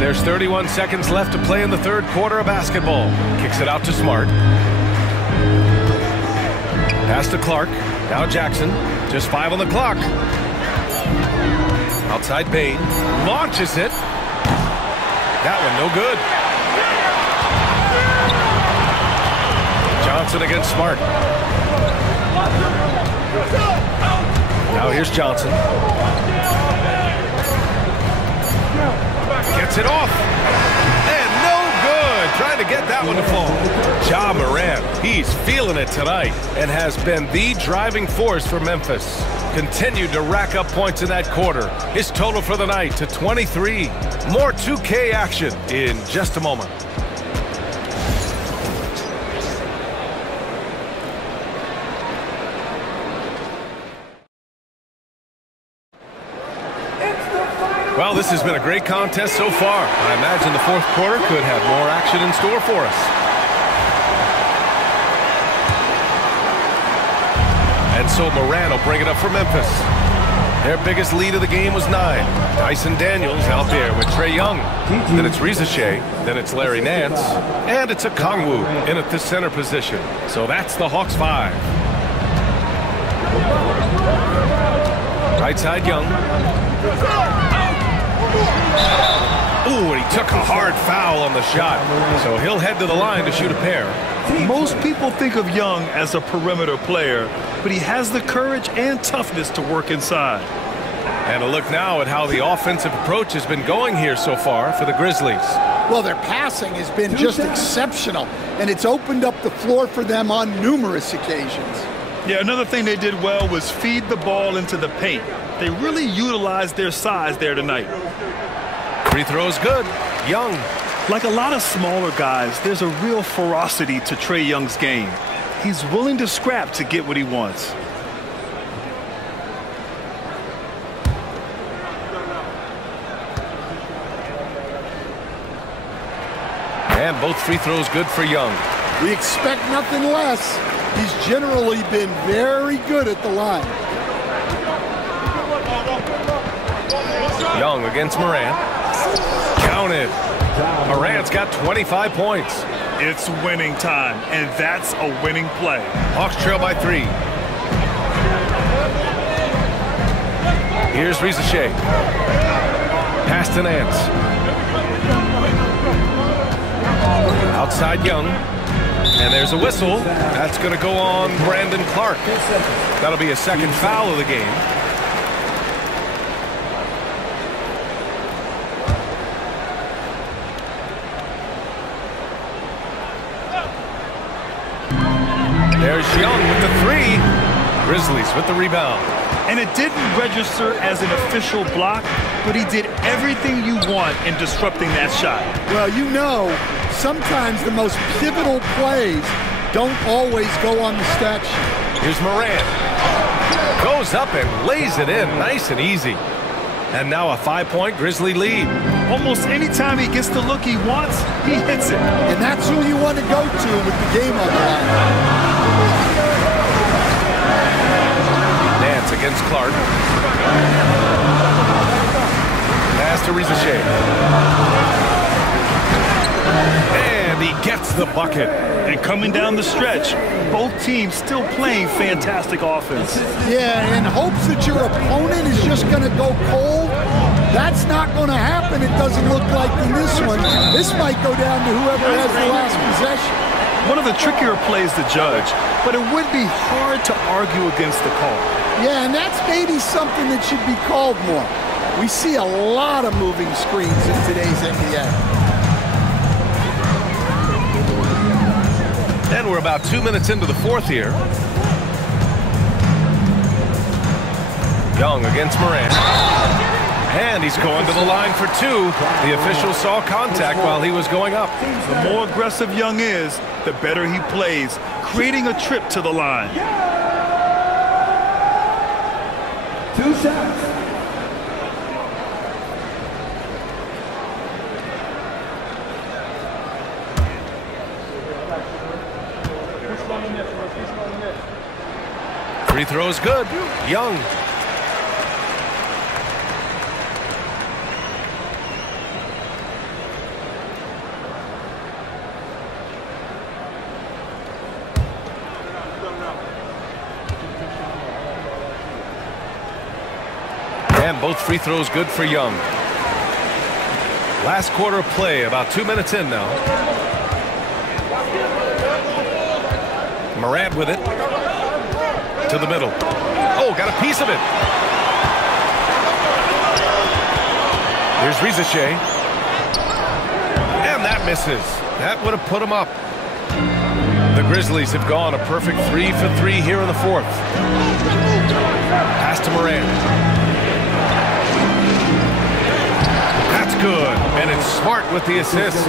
There's 31 seconds left to play in the third quarter of basketball. Kicks it out to Smart. Pass to Clark. Now Jackson. Just 5 on the clock. Outside Bane. Launches it. That one no good. Johnson against Smart. Now here's Johnson. Gets it off. And no good. Trying to get that one to fall. Ja Morant, he's feeling it tonight and has been the driving force for Memphis. Continued to rack up points in that quarter. His total for the night to 23. More 2K action in just a moment. Well, this has been a great contest so far. I imagine the fourth quarter could have more action in store for us. And so Morant will bring it up for Memphis. Their biggest lead of the game was 9. Dyson Daniels out there with Trae Young. Then it's Rizichet. Then it's Larry Nance. And it's Okongwu in at the center position. So that's the Hawks 5. Right side Young. Ooh, and he took a hard foul on the shot. So he'll head to the line to shoot a pair. Most people think of Young as a perimeter player, but he has the courage and toughness to work inside. And a look now at how the offensive approach has been going here so far for the Grizzlies. Well, their passing has been just exceptional, and it's opened up the floor for them on numerous occasions. Yeah, another thing they did well was feed the ball into the paint. They really utilized their size there tonight. Free throw is good. Young. Like a lot of smaller guys, there's a real ferocity to Trae Young's game. He's willing to scrap to get what he wants. And both free throws good for Young. We expect nothing less. He's generally been very good at the line. Young against Morant. Counted. Morant's got 25 points. It's winning time, and that's a winning play. Hawks trail by 3. Here's Rizachet. Pass to Nance. Outside Young. And there's a whistle. That's going to go on Brandon Clark. That'll be a second foul of the game. There's Young with the 3. Grizzlies with the rebound. And it didn't register as an official block, but he did everything you want in disrupting that shot. Well, you know, sometimes the most pivotal plays don't always go on the stat sheet. Here's Morant. Goes up and lays it in nice and easy. And now a 5-point Grizzly lead. Almost any time he gets the look he wants, he hits it. And that's who you want to go to with the game on the line. Nance against Clark. Pass to Rizachet. And he gets the bucket. And coming down the stretch, both teams still playing fantastic offense. Yeah, in hopes that your opponent is just going to go cold. That's not going to happen, it doesn't look like in this one. This might go down to whoever has the last possession. One of the trickier plays to judge, but it would be hard to argue against the call. Yeah, and that's maybe something that should be called more. We see a lot of moving screens in today's NBA. And we're about 2 minutes into the fourth here. Young against Morant. And he's going to the line for 2. The official saw contact while he was going up. The more aggressive Young is, the better he plays, creating a trip to the line. 2 shots. Free throw is good. Young. And both free throws good for Young. Last quarter of play, about 2 minutes in now. Morant with it. To the middle. Oh, got a piece of it. Here's Rizachet. And that misses. That would have put him up. The Grizzlies have gone a perfect 3 for 3 here in the fourth. Pass to Morant. That's good. And it's Smart with the assist.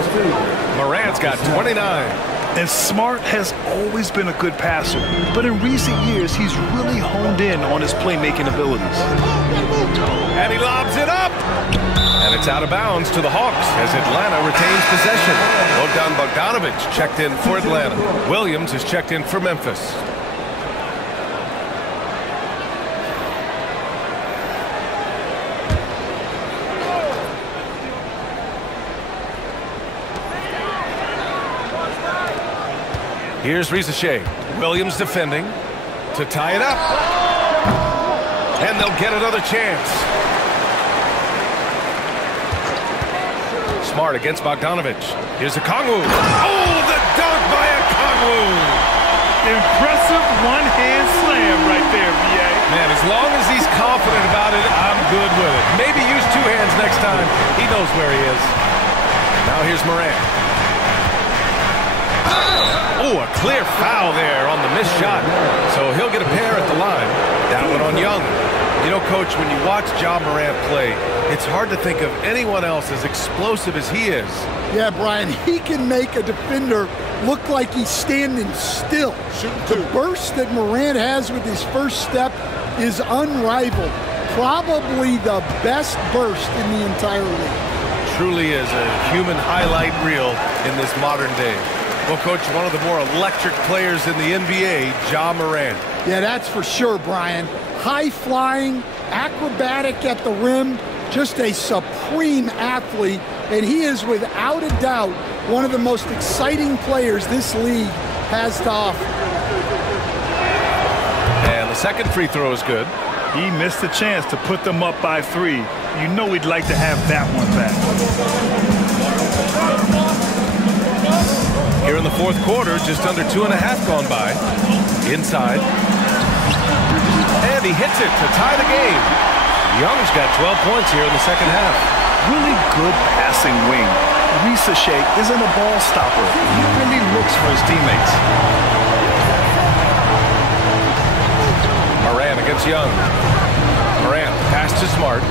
Morant's got 29. And Smart has always been a good passer, but in recent years, he's really honed in on his playmaking abilities. And he lobs it up! And it's out of bounds to the Hawks as Atlanta retains possession. Bogdan Bogdanović checked in for Atlanta. Williams is checked in for Memphis. Here's Rizachet. Williams defending to tie it up. And they'll get another chance. Smart against Bogdanović. Here's Katangos. Oh, the dunk by Katangos. Impressive one-hand slam right there, B.A. Man, as long as he's confident about it, I'm good with it. Maybe use 2 hands next time. He knows where he is. Now here's Morant. Oh, a clear foul there on the missed shot. So he'll get a pair at the line. That one on Young. You know, Coach, when you watch Ja Morant play, it's hard to think of anyone else as explosive as he is. Yeah, Brian, he can make a defender look like he's standing still. The burst that Morant has with his first step is unrivaled. Probably the best burst in the entire league. truly is a human highlight reel in this modern day. Well, Coach, one of the more electric players in the NBA, Ja Morant. Yeah, that's for sure, Brian. High-flying, acrobatic at the rim, just a supreme athlete, and he is without a doubt one of the most exciting players this league has to offer. And the second free throw is good. He missed the chance to put them up by 3. You know we'd like to have that one back. Here in the fourth quarter, just under 2.5 gone by. Inside. And he hits it to tie the game. Young's got 12 points here in the second half. Really good passing wing. Risa Shea isn't a ball stopper. He really looks for his teammates. Morant against Young. Morant pass to Smart.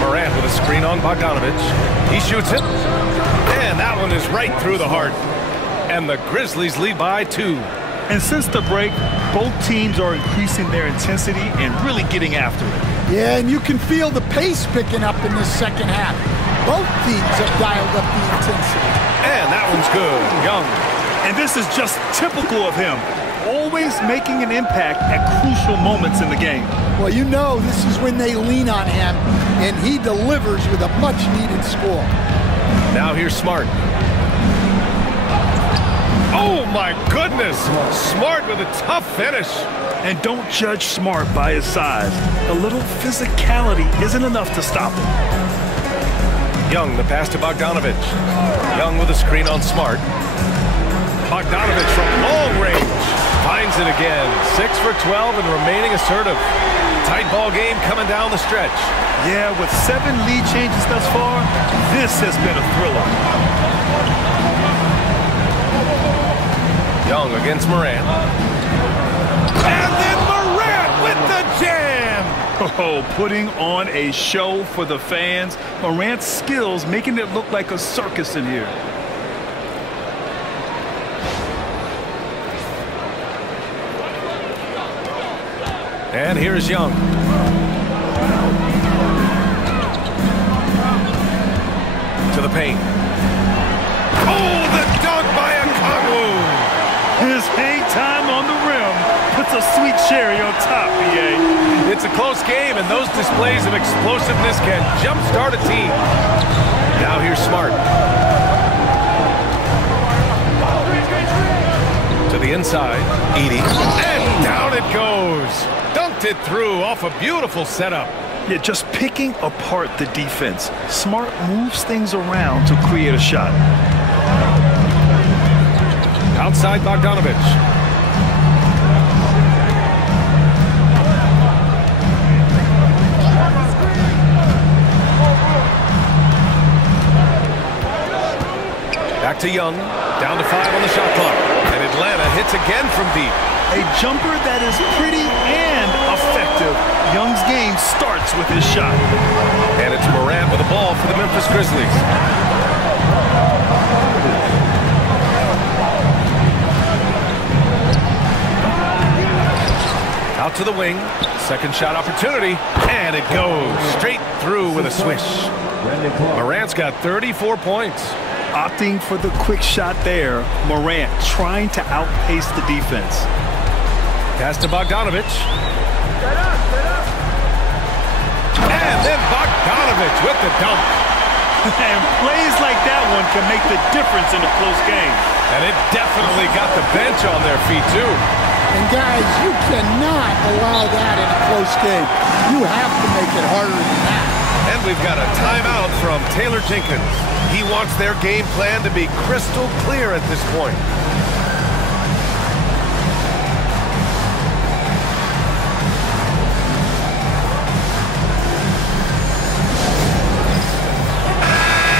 Morant with a screen on Bogdanovich. He shoots it. And that one is right through the heart. And the Grizzlies lead by 2. And since the break, both teams are increasing their intensity and really getting after it. Yeah, and you can feel the pace picking up in this second half. Both teams have dialed up the intensity. And that one's good. Young. And this is just typical of him. Always making an impact at crucial moments in the game. Well, you know this is when they lean on him, and he delivers with a much-needed score. Now here's Smart. Oh, my goodness. Smart with a tough finish. And don't judge Smart by his size. A little physicality isn't enough to stop him. Young, the pass to Bogdanovich. Young with a screen on Smart. Bogdanovich from long range. Finds it again. 6 for 12 and remaining assertive. Tight ball game coming down the stretch. Yeah, with 7 lead changes thus far, this has been a thriller. Young against Morant. And then Morant with the jam! Oh, putting on a show for the fans. Morant's skills making it look like a circus in here. And here's Young. To the paint. Oh, the dunk by Katangos! His hang time on the rim puts a sweet cherry on top, BA. It's a close game, and those displays of explosiveness can jumpstart a team. Now here's Smart. To the inside, Edie. And down it goes. Dunked it through off a beautiful setup. Yeah, just picking apart the defense. Smart moves things around to create a shot. Outside Bogdanovich. Back to Young. Down to 5 on the shot clock. And Atlanta hits again from deep. A jumper that is pretty and effective. Young's game starts with his shot. And it's Morant with the ball for the Memphis Grizzlies. Out to the wing. Second shot opportunity. And it goes straight through with a swish. Morant's got 34 points. Opting for the quick shot there. Morant trying to outpace the defense. Pass to Bogdanovich. And then Bogdanovich with the dunk. And plays like that one can make the difference in a close game. And it definitely got the bench on their feet, too. And, guys, you cannot allow that in a close game. You have to make it harder than that. And we've got a timeout from Taylor Jenkins. He wants their game plan to be crystal clear at this point.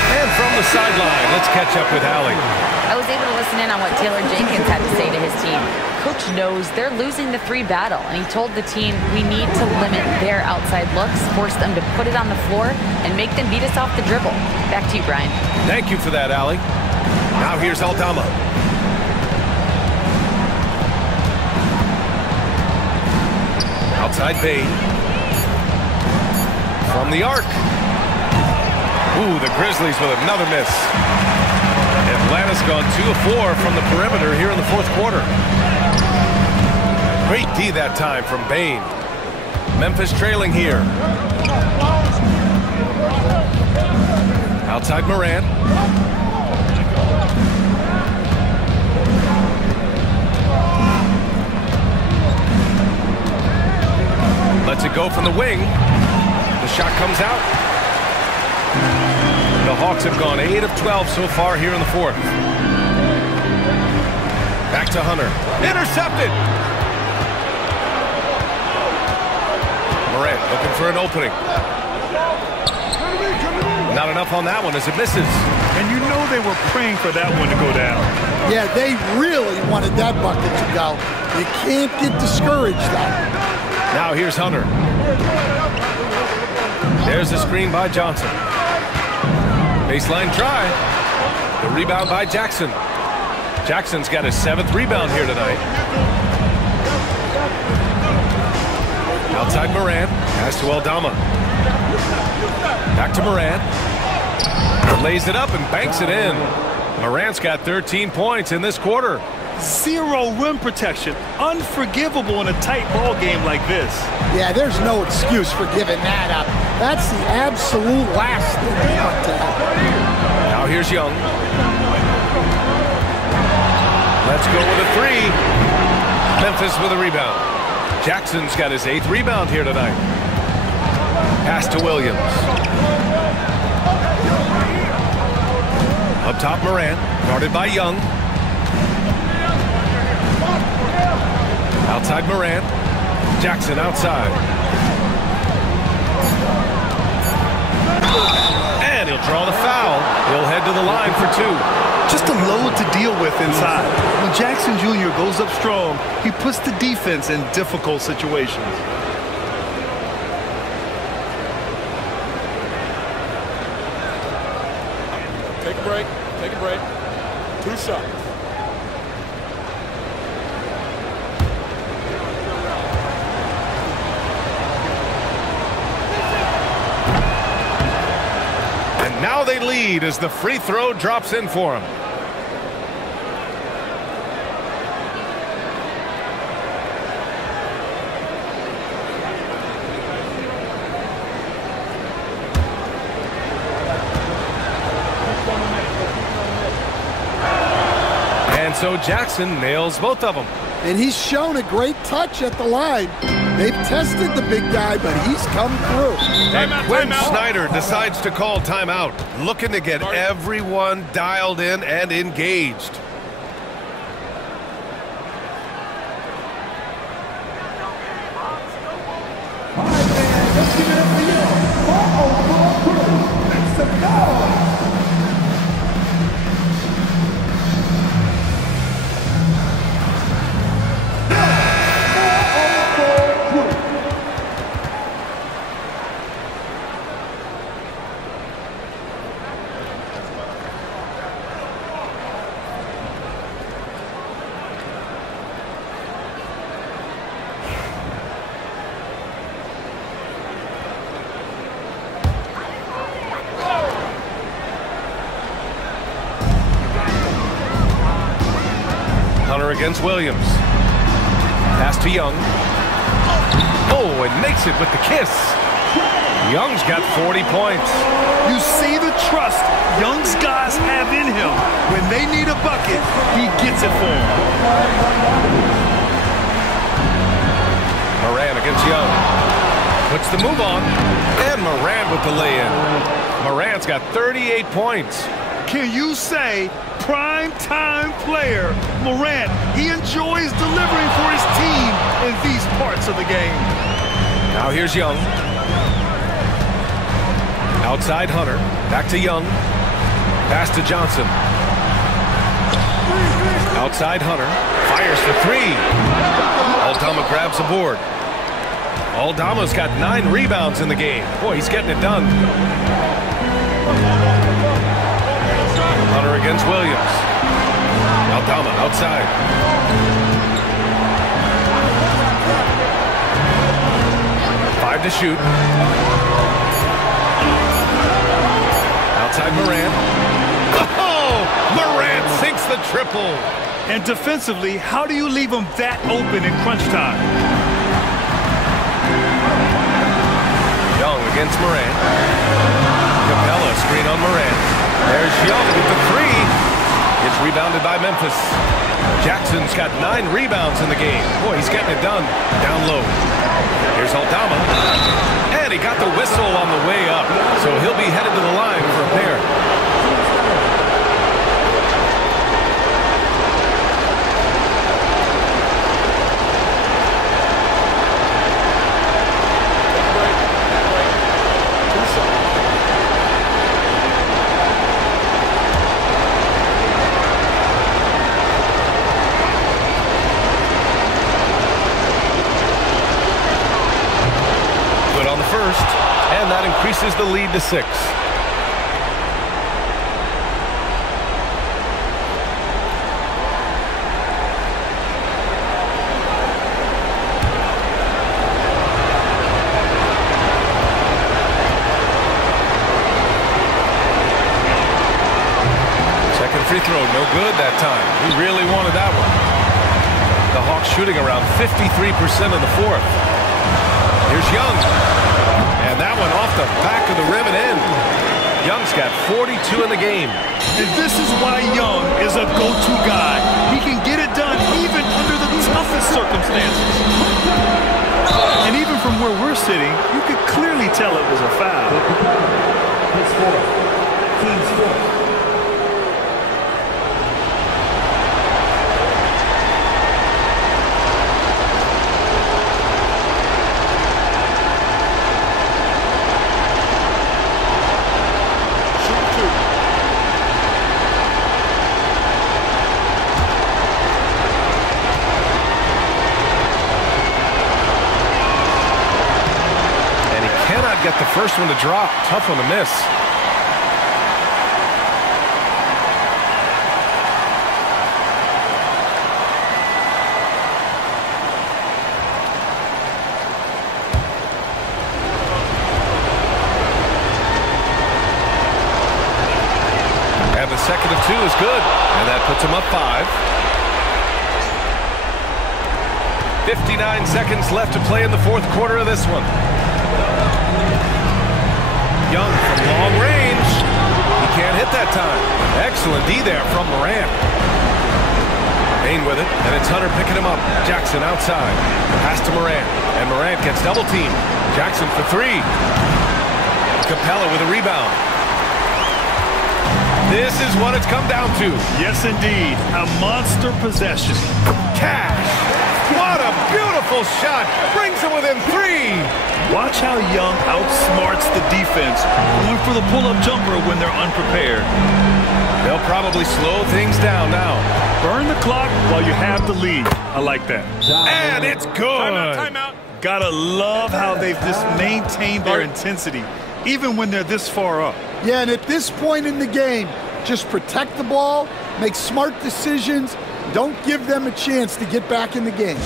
And from the sideline, let's catch up with Allie. I was able to listen in on what Taylor Jenkins had to say to his team. Coach knows they're losing the 3 battle, and he told the team we need to limit their outside looks, force them to put it on the floor, and make them beat us off the dribble. Back to you, Brian. Thank you for that, Allie. Now here's Aldama. Outside Bane. From the arc. Ooh, the Grizzlies with another miss. Atlanta's gone 2 of 4 from the perimeter here in the fourth quarter. Great D that time from Bane. Memphis trailing here. Outside Morant. Lets it go from the wing. The shot comes out. The Hawks have gone 8 of 12 so far here in the fourth. Back to Hunter. Intercepted. Morant looking for an opening. Not enough on that one as it misses. And you know they were praying for that one to go down. Yeah, they really wanted that bucket to go. You can't get discouraged, though. Now here's Hunter. There's the screen by Johnson. Baseline try. The rebound by Jackson. Jackson's got his 7th rebound here tonight. Outside Morant. Pass to Aldama. Back to Morant. Lays it up and banks it in. Morant's got 13 points in this quarter. 0 rim protection. Unforgivable in a tight ball game like this. Yeah, there's no excuse for giving that up. That's the absolute last thing you want to have. Now here's Young. Let's go with a 3. Memphis with a rebound. Jackson's got his 8th rebound here tonight. Pass to Williams. Up top Morant. Guarded by Young. Outside Morant. Jackson outside. And he'll draw the foul. He'll head to the line for 2. Just a load to deal with inside. When Jackson Jr. goes up strong, he puts the defense in difficult situations. Take a break. Take a break. 2 shots. Now they lead as the free throw drops in for them. And so Jackson nails both of them. And he's shown a great touch at the line. They've tested the big guy, but he's come through. And Quinn Snyder decides to call timeout, looking to get everyone dialed in and engaged. Let's give it up for you. Against Williams. Pass to Young. Oh, and makes it with the kiss. Young's got 40 points. You see the trust Young's guys have in him. When they need a bucket, he gets it for them. Morant against Young. Puts the move on. And Morant with the lay-in. Morant's got 38 points. Can you say prime-time player Morant? He enjoys delivering for his team in these parts of the game. Now here's Young. Outside Hunter. Back to Young. Pass to Johnson. Outside Hunter. Fires for 3. Aldama grabs the board. Aldama's got 9 rebounds in the game. Boy, he's getting it done. Hunter against Williams. Aldama outside. Five to shoot. Kevin Durant. Oh, Durant sinks the triple. And defensively, how do you leave them that open in crunch time? Young against Morant. Capella screen on Morant. There's Young with the three. It's rebounded by Memphis. Jackson's got 9 rebounds in the game. Boy, he's getting it done. Down low. Here's Aldama. And he got the whistle on the way up. So he'll be headed to the line for a pair. And that increases the lead to 6. Second free throw, no good that time. He really wanted that one. The Hawks shooting around 53% in the fourth. Here's Young. And that one off the back of the rim and in. Young's got 42 in the game. And this is why Young is a go-to guy. He can get it done even under the toughest circumstances. And even from where we're sitting, you could clearly tell it was a foul. His fourth. Team's fourth. Get the first one to drop. Tough one to miss. And the second of 2 is good. And that puts him up 5. 59 seconds left to play in the fourth quarter of this one. Young from long range. He can't hit that time. Excellent D there from Morant. Payne with it, and it's Hunter picking him up. Jackson outside. Pass to Morant, and Morant gets double teamed. Jackson for 3. Capella with a rebound. This is what it's come down to. Yes, indeed. A monster possession. Cash. What a beautiful shot. Brings him within 3. Watch how Young outsmarts the defense, going for the pull-up jumper when they're unprepared. They'll probably slow things down now. Burn the clock while you have the lead. I like that. And it's good. Timeout. Gotta love how they've just maintained their intensity, even when they're this far up. Yeah, and at this point in the game, just protect the ball, make smart decisions. Don't give them a chance to get back in the game.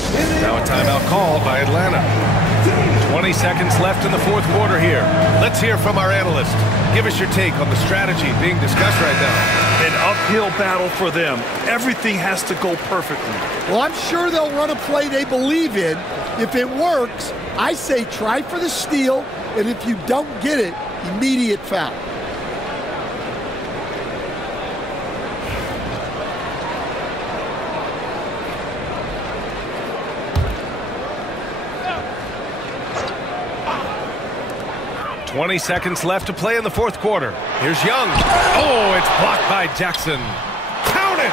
Now a timeout called by Atlanta. 20 seconds left in the fourth quarter here. Let's hear from our analyst. Give us your take on the strategy being discussed right now. An uphill battle for them. Everything has to go perfectly. Well, I'm sure they'll run a play they believe in. If it works, I say try for the steal, and if you don't get it, immediate foul. $20 seconds left to play in the fourth quarter. Here's Young. Oh, it's blocked by Jackson. Count it!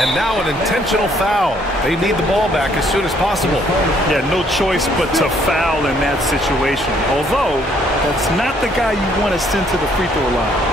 And now an intentional foul. They need the ball back as soon as possible. Yeah, no choice but to foul in that situation. Although, that's not the guy you want to send to the free throw line.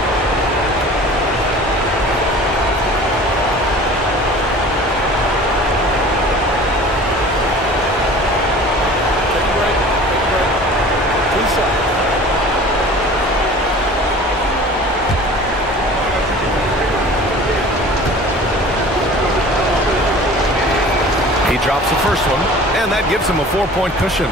Drops the first one, and that gives him a 4-point cushion.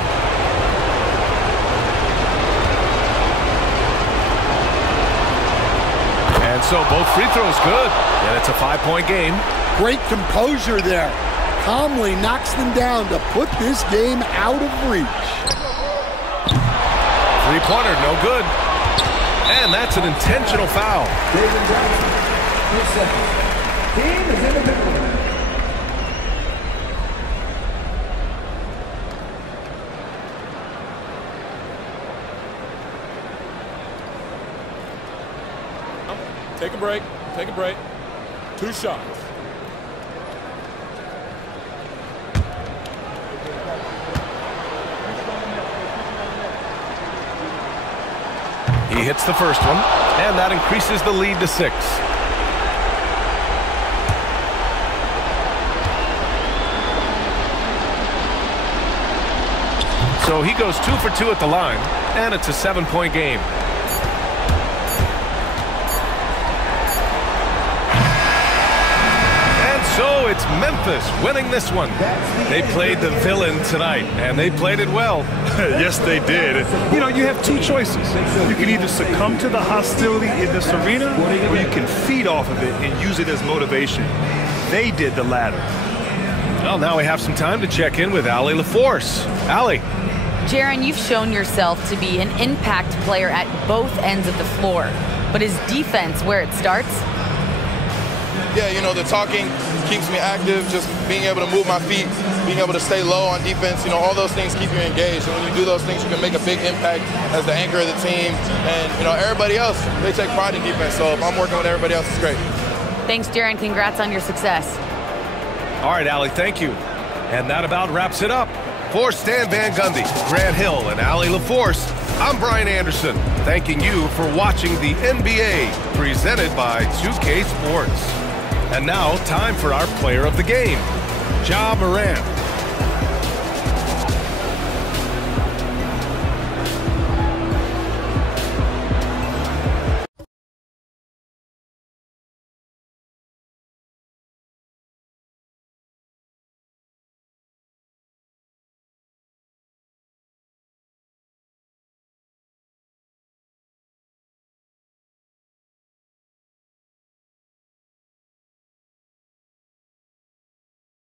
And so both free throws good, and it's a 5-point game. Great composure there. Calmly knocks them down to put this game out of reach. Three-pointer, no good. And that's an intentional foul. David Jackson, 4 seconds. Team is in the middle. Take a break. Take a break. 2 shots. He hits the first one, and that increases the lead to 6. So he goes 2 for 2 at the line, and it's a 7-point game. So it's Memphis winning this one. They played the villain tonight, and they played it well. Yes, they did. You know, you have 2 choices. You can either succumb to the hostility in this arena, or you can feed off of it and use it as motivation. They did the latter. Well, now we have some time to check in with Allie LaForce. Allie. Jaren, you've shown yourself to be an impact player at both ends of the floor. But is defense where it starts? Yeah, you know, the talking keeps me active, just being able to move my feet, being able to stay low on defense, you know, all those things keep you engaged. And when you do those things, you can make a big impact as the anchor of the team. And, you know, everybody else, they take pride in defense. So if I'm working with everybody else, it's great. Thanks, Jaren. Congrats on your success. All right, Allie, thank you. And that about wraps it up. For Stan Van Gundy, Grant Hill, and Allie LaForce, I'm Brian Anderson, thanking you for watching the NBA, presented by 2K Sports. And now, time for our player of the game, Ja Morant.